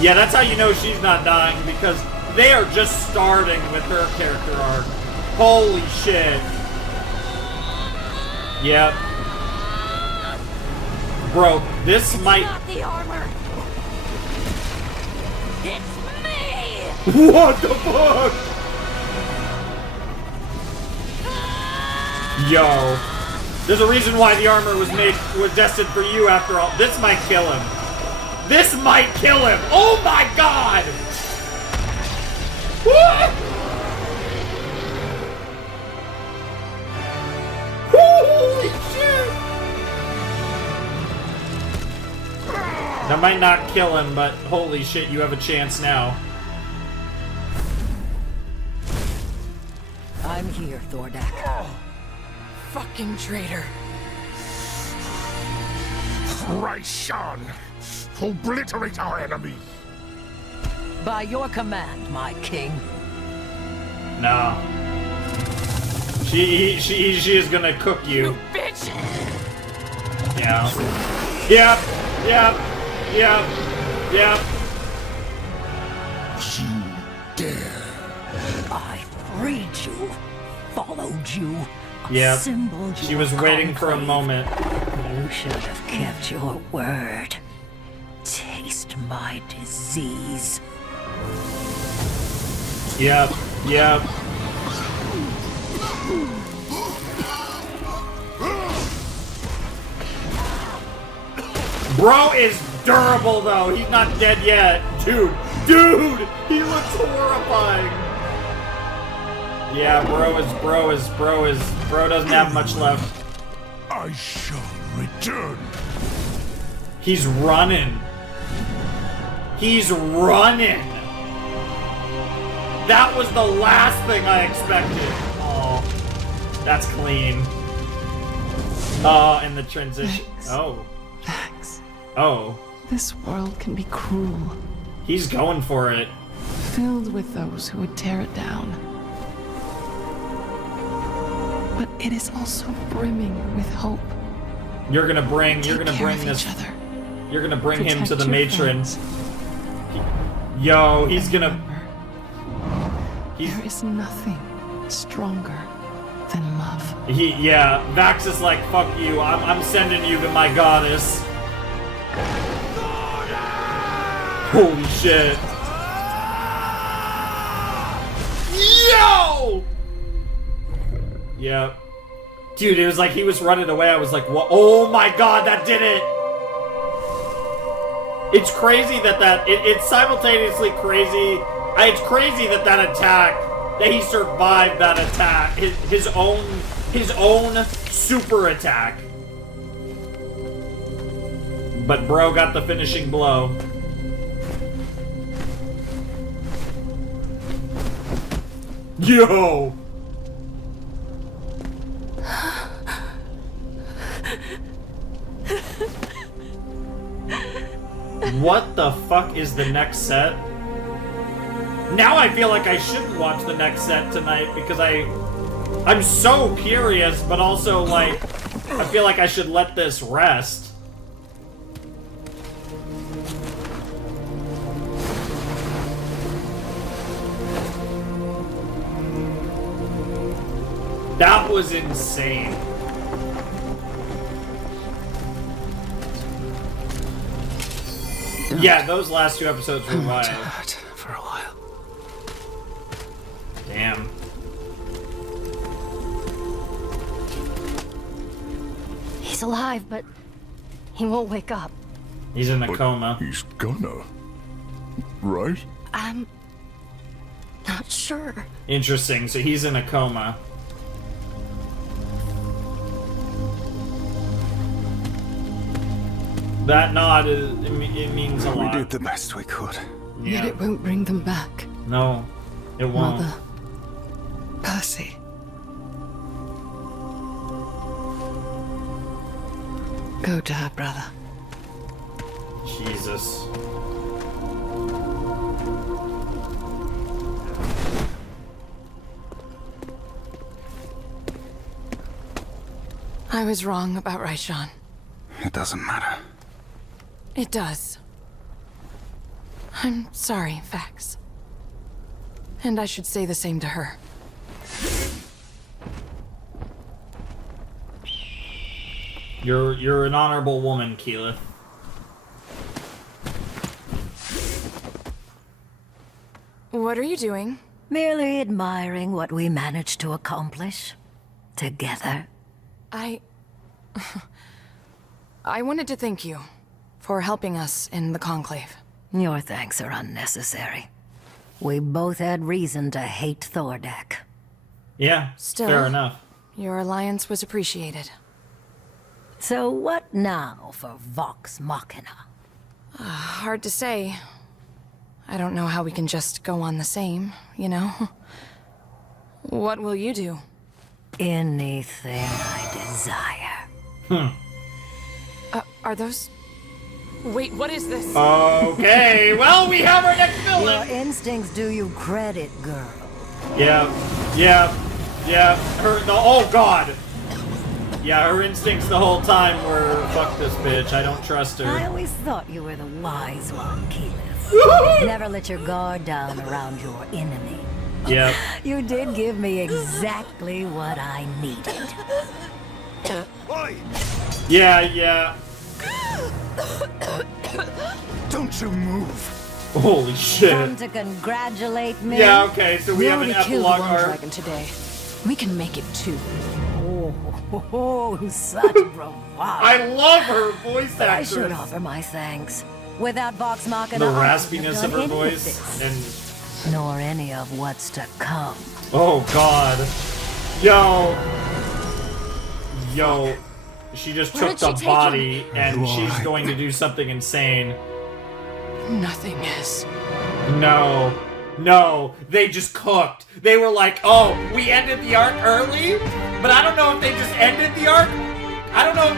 Yeah, that's how you know she's not dying, because they are just starting with her character arc. Holy shit. Yep. Bro, this might. Not the armor. It's me. What the fuck? Yo. There's a reason why the armor was destined for you after all. This might kill him. This might kill him. Oh my god! What? Holy shit! That might not kill him, but holy shit, you have a chance now. I'm here, Thordak. Oh, fucking traitor. Raishan! Obliterate our enemy! By your command, my king. No. She is gonna cook you. You bitch! Yeah. Yep. You dare. I freed you, followed you, Yep. assembled She your was waiting for a conclave. moment. You should have kept your word. Taste my disease. Yep. Bro is durable though. He's not dead yet. Dude, he looks horrifying. Yeah, bro doesn't have much left. I shall return. He's running. That was the last thing I expected. Oh, that's clean. Oh, and the transition. Thanks. Oh. Thanks. Oh. This world can be cruel. He's going for it. Filled with those who would tear it down. But it is also brimming with hope. You're gonna bring Take care of this. each other. You're gonna bring him Protect to the your matron. friends. Yo, he's gonna. There is nothing stronger than love. Yeah, Vax is like, fuck you. I'm sending you to my goddess. Holy shit. Yo! Yep. Dude, it was like he was running away. I was like, what? Oh my god, that did it! It's crazy it's simultaneously crazy. It's crazy that attack, that he survived that attack. His own super attack. But bro got the finishing blow. Yo! What the fuck is the next set? Now I feel like I shouldn't watch the next set tonight because I'm so curious, but also like I feel like I should let this rest. That was insane. Yeah, those last two episodes were wild. For a while. Damn. He's alive, but he won't wake up. He's in a coma. He's gonna. Right? I'm not sure. Interesting, so he's in a coma. That nod, it means a lot. We did the best we could. Yet it won't bring them back. No, it won't. Mother. Percy. Go to her, brother. Jesus. I was wrong about Raishan. It doesn't matter. It does. I'm sorry, Vax. And I should say the same to her. You're an honorable woman, Keyleth. What are you doing? Merely admiring what we managed to accomplish together. I wanted to thank you for helping us in the Conclave. Your thanks are unnecessary. We both had reason to hate Thordak. Yeah, Still, fair enough. Your alliance was appreciated. So what now for Vox Machina? Hard to say. I don't know how we can just go on the same, you know? What will you do? Anything I desire. Are those... Wait, what is this? Okay, well, we have our next villain! Your instincts do you credit, girl. Yeah. Oh god! Yeah, her instincts the whole time were, fuck this bitch, I don't trust her. I always thought you were the wise one, Keyleth. Never let your guard down around your enemy. Yep. You did give me exactly what I needed. Yeah. Don't you move. Holy shit. Come to congratulate me? Yeah, okay, so we have an already killed epilogue one arc. dragon today. We can make it 2. Oh, such bravado. I love her voice I actress. should offer my thanks. Without Vox Machina, The I wouldn't raspiness have of her done any voice this. and Nor any of what's to come. oh god. Yo. She just Where took did the she take body him? and she's going to do something insane. Nothing is. No. No, they just cooked. They were like, oh, we ended the arc early, but I don't know if they just ended the arc. I don't know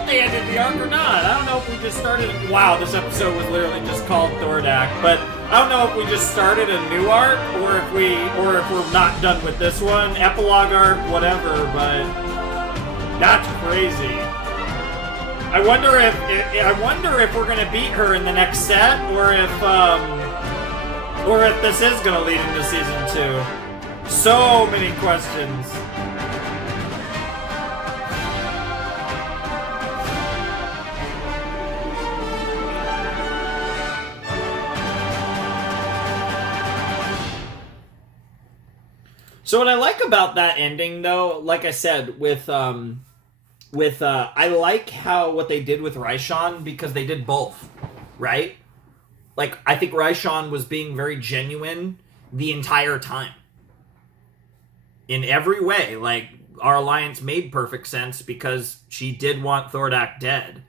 if they ended the arc or not. I don't know if we just started. Wow, this episode was literally just called Thordak, but I don't know if we just started a new arc or if we're not done with this one, epilogue arc, whatever. But that's crazy. I wonder if we're gonna beat her in the next set, or if this is gonna lead into season 2. So many questions. So what I like about that ending, though, like I said, I like what they did with Raishan, because they did both, right? Like, I think Raishan was being very genuine the entire time. In every way, like, our alliance made perfect sense because she did want Thordak dead.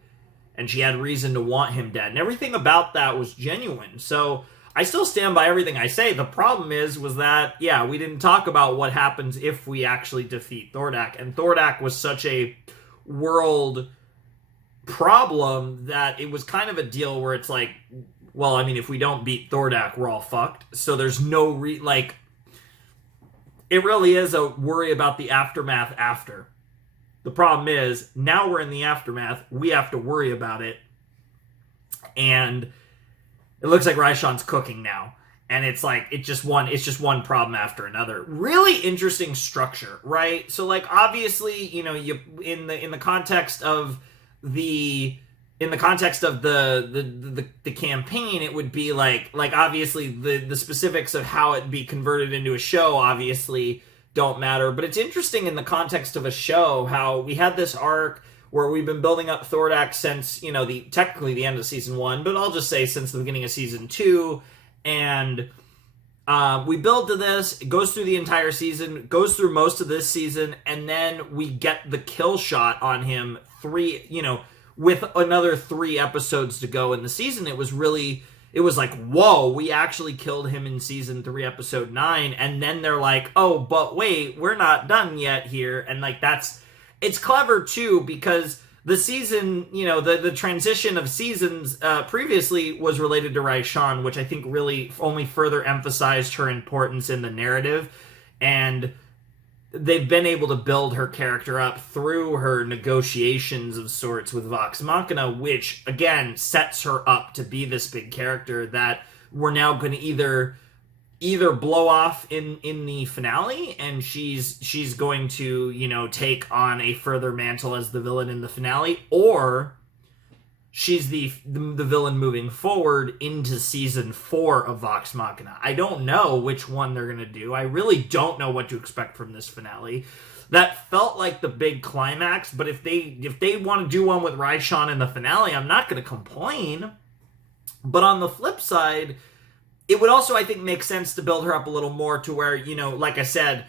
And she had reason to want him dead. And everything about that was genuine. So I still stand by everything I say. The problem was that, yeah, we didn't talk about what happens if we actually defeat Thordak. And Thordak was such a world problem that it was kind of a deal where it's like, well, I mean, if we don't beat Thordak, we're all fucked. So there's no it really is a worry about the aftermath after. The problem is, now we're in the aftermath, we have to worry about it. And it looks like Raishan's cooking now. And it's like, it's just one problem after another. Really interesting structure, right? So, like, obviously, you know, in the context of the campaign, it would be like obviously the specifics of how it'd be converted into a show obviously don't matter. But it's interesting in the context of a show how we had this arc where we've been building up Thordak since, you know, technically the end of season 1, but I'll just say since the beginning of season 2. And we build to this, it goes through the entire season, goes through most of this season, and then we get the kill shot on him with another 3 episodes to go in the season. It was like, whoa, we actually killed him in season 3, episode 9, and then they're like, oh, but wait, we're not done yet here. And like, it's clever too, because the season, you know, the transition of seasons previously was related to Raishan, which I think really only further emphasized her importance in the narrative. And they've been able to build her character up through her negotiations of sorts with Vox Machina, which, again, sets her up to be this big character that we're now going to either blow off in the finale, and she's going to, you know, take on a further mantle as the villain in the finale, or she's the villain moving forward into season 4 of Vox Machina. I don't know which one they're going to do. I really don't know what to expect from this finale. That felt like the big climax, but if they want to do one with Raishan in the finale, I'm not going to complain. But on the flip side, it would also, I think, make sense to build her up a little more to where, you know, like I said,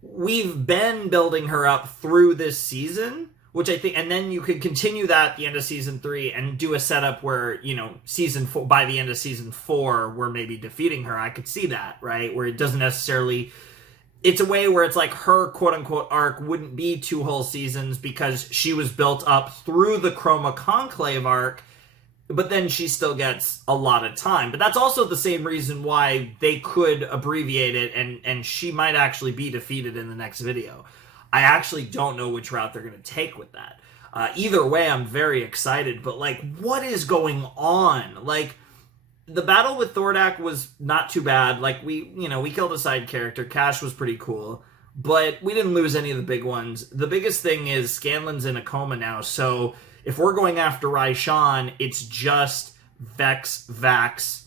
we've been building her up through this season, which I think, and then you could continue that at the end of season 3 and do a setup where, you know, season 4, by the end of season 4, we're maybe defeating her. I could see that, right? Where it doesn't necessarily, it's a way where it's like her quote unquote arc wouldn't be 2 whole seasons because she was built up through the Chroma Conclave arc, but then she still gets a lot of time. But that's also the same reason why they could abbreviate it, and she might actually be defeated in the next video. I actually don't know which route they're going to take with that. Either way, I'm very excited, but, like, what is going on? Like, the battle with Thordak was not too bad. Like, we killed a side character. Cash was pretty cool, but we didn't lose any of the big ones. The biggest thing is Scanlan's in a coma now, so if we're going after Raishan, it's just Vex, Vax,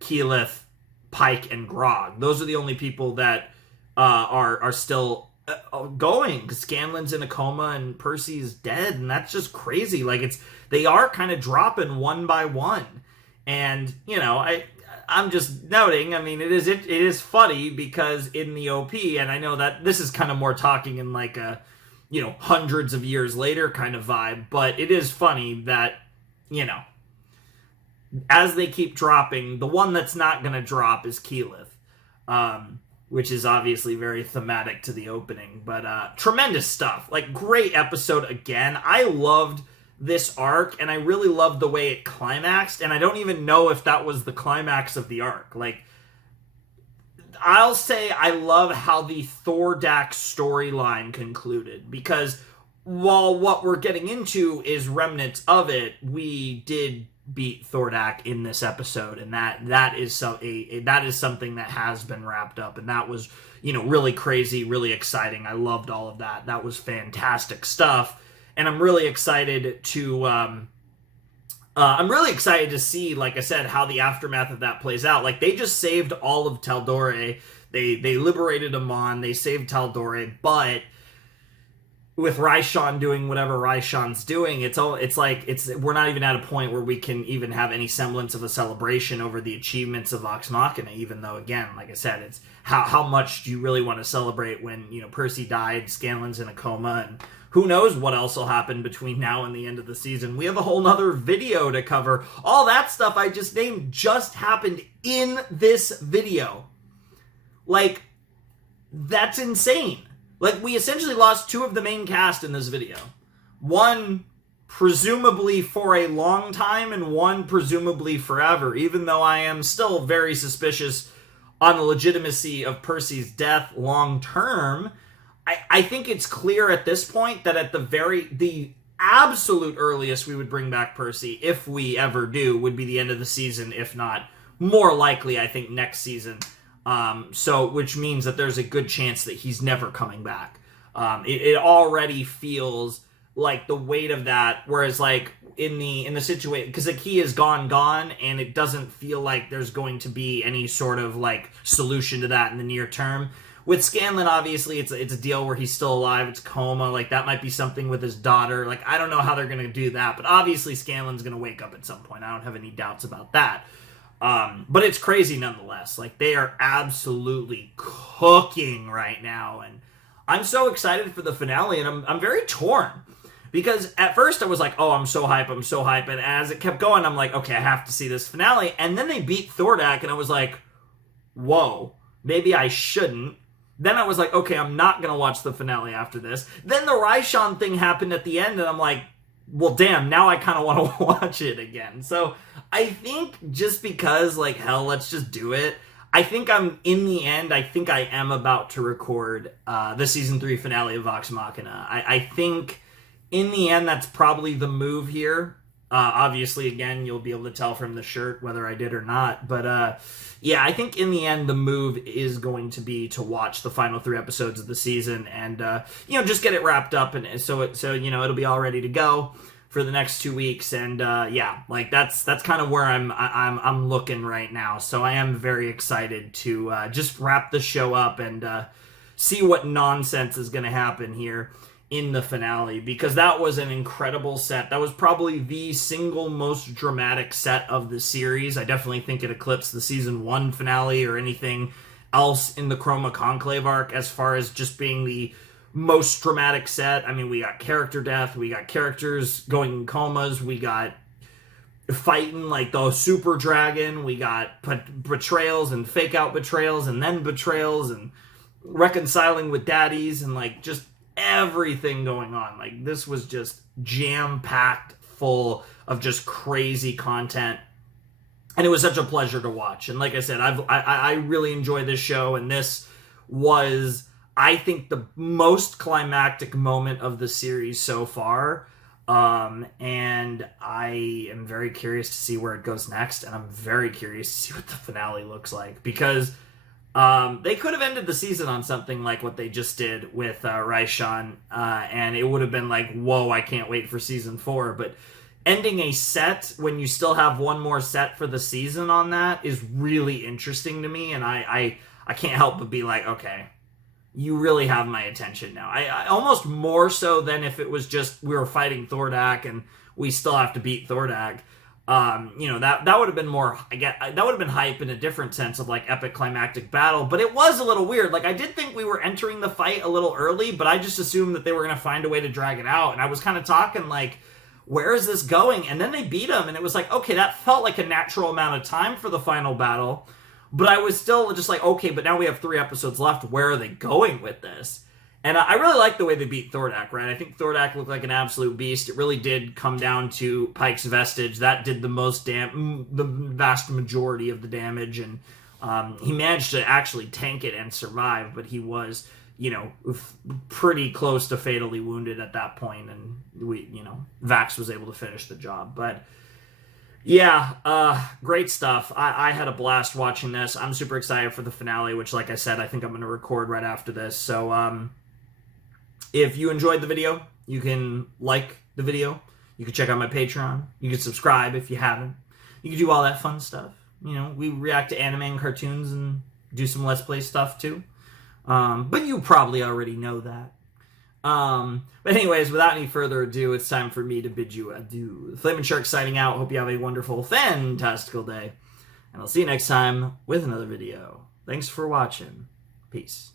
Keyleth, Pike, and Grog. Those are the only people that are still going, because Scanlan's in a coma and Percy's dead, and that's just crazy. Like, they are kind of dropping one by one, and you know, I'm just noting. I mean, it is funny because in the OP, and I know that this is kind of more talking in like a, you know, hundreds of years later kind of vibe, but it is funny that, you know, as they keep dropping, the one that's not going to drop is Keyleth, which is obviously very thematic to the opening. But tremendous stuff. Like, great episode again. I loved this arc, and I really loved the way it climaxed, and I don't even know if that was the climax of the arc. Like, I'll say I love how the Thordak storyline concluded, because while what we're getting into is remnants of it, we did beat Thordak in this episode, and that is something that has been wrapped up, and that was, really crazy, really exciting. I loved all of that. That was fantastic stuff, and I'm really excited to see, like I said, how the aftermath of that plays out. Like, they just saved all of Tal'Dorei. They liberated Emon. They saved Tal'Dorei, but with Raishan doing whatever Raishan's doing, we're not even at a point where we can even have any semblance of a celebration over the achievements of Vox Machina, even though, again, like I said, it's how much do you really want to celebrate when, Percy died, Scanlan's in a coma, and who knows what else will happen between now and the end of the season. We have a whole nother video to cover. All that stuff I just named just happened in this video. Like, that's insane. Like, we essentially lost 2 of the main cast in this video. One presumably for a long time, and one presumably forever, even though I am still very suspicious on the legitimacy of Percy's death long term. I think it's clear at this point that at the absolute earliest we would bring back Percy, if we ever do, would be the end of the season, if not more likely, I think, next season. Which means that there's a good chance that he's never coming back. It already feels like the weight of that, whereas like in the situation, because like he is gone, and it doesn't feel like there's going to be any sort of like solution to that in the near term. With Scanlan, obviously, it's a deal where he's still alive. It's coma. Like, that might be something with his daughter. Like, I don't know how they're going to do that, but obviously Scanlan's going to wake up at some point. I don't have any doubts about that. But it's crazy nonetheless. Like, they are absolutely cooking right now, and I'm so excited for the finale, and I'm very torn. Because at first I was like, oh, I'm so hype, and as it kept going, I'm like, okay, I have to see this finale. And then they beat Thordak, and I was like, whoa, maybe I shouldn't. Then I was like, okay, I'm not going to watch the finale after this. Then the Raishan thing happened at the end, and I'm like, well, damn, now I kind of want to watch it again. So I think just because, like, hell, let's just do it. I think I am about to record the Season 3 finale of Vox Machina. I think, in the end, that's probably the move here. Obviously, again, you'll be able to tell from the shirt whether I did or not. But, yeah, I think in the end, the move is going to be to watch the final 3 episodes of the season and, just get it wrapped up. And so it'll be all ready to go for the next 2 weeks. And, yeah, like that's kind of where I'm looking right now. So I am very excited to just wrap the show up and see what nonsense is going to happen here in the finale, because that was an incredible set. That was probably the single most dramatic set of the series. I definitely think it eclipsed the season 1 finale or anything else in the Chroma Conclave arc as far as just being the most dramatic set. I mean, we got character death, we got characters going in comas, we got fighting like the super dragon, we got betrayals and fake out betrayals and then betrayals and reconciling with daddies and like just everything going on. Like, this was just jam-packed full of just crazy content, and it was such a pleasure to watch. And like I said, I really enjoy this show, and this was, I think, the most climactic moment of the series so far. And I am very curious to see where it goes next, and I'm very curious to see what the finale looks like, because they could have ended the season on something like what they just did with Raishan, and it would have been like, whoa, I can't wait for season 4. But ending a set when you still have one more set for the season on that is really interesting to me, and I can't help but be like, okay, you really have my attention now. I almost more so than if it was just we were fighting Thordak and we still have to beat Thordak. That would have been more, that would have been hype in a different sense of like epic climactic battle, but it was a little weird. Like, I did think we were entering the fight a little early, but I just assumed that they were going to find a way to drag it out. And I was kind of talking like, where is this going? And then they beat him, and it was like, okay, that felt like a natural amount of time for the final battle. But I was still just like, okay, but now we have 3 episodes left. Where are they going with this? And I really like the way they beat Thordak, right? I think Thordak looked like an absolute beast. It really did come down to Pike's Vestige. That did the vast majority of the damage, and he managed to actually tank it and survive, but he was, pretty close to fatally wounded at that point, and Vax was able to finish the job. But yeah, great stuff. I had a blast watching this. I'm super excited for the finale, which, like I said, I think I'm going to record right after this. So, if you enjoyed the video, you can like the video. You can check out my Patreon. You can subscribe if you haven't. You can do all that fun stuff. We react to anime and cartoons and do some Let's Play stuff too. But you probably already know that. But anyways, without any further ado, it's time for me to bid you adieu. The Flamin' Shark signing out. Hope you have a wonderful, fantastical day. And I'll see you next time with another video. Thanks for watching. Peace.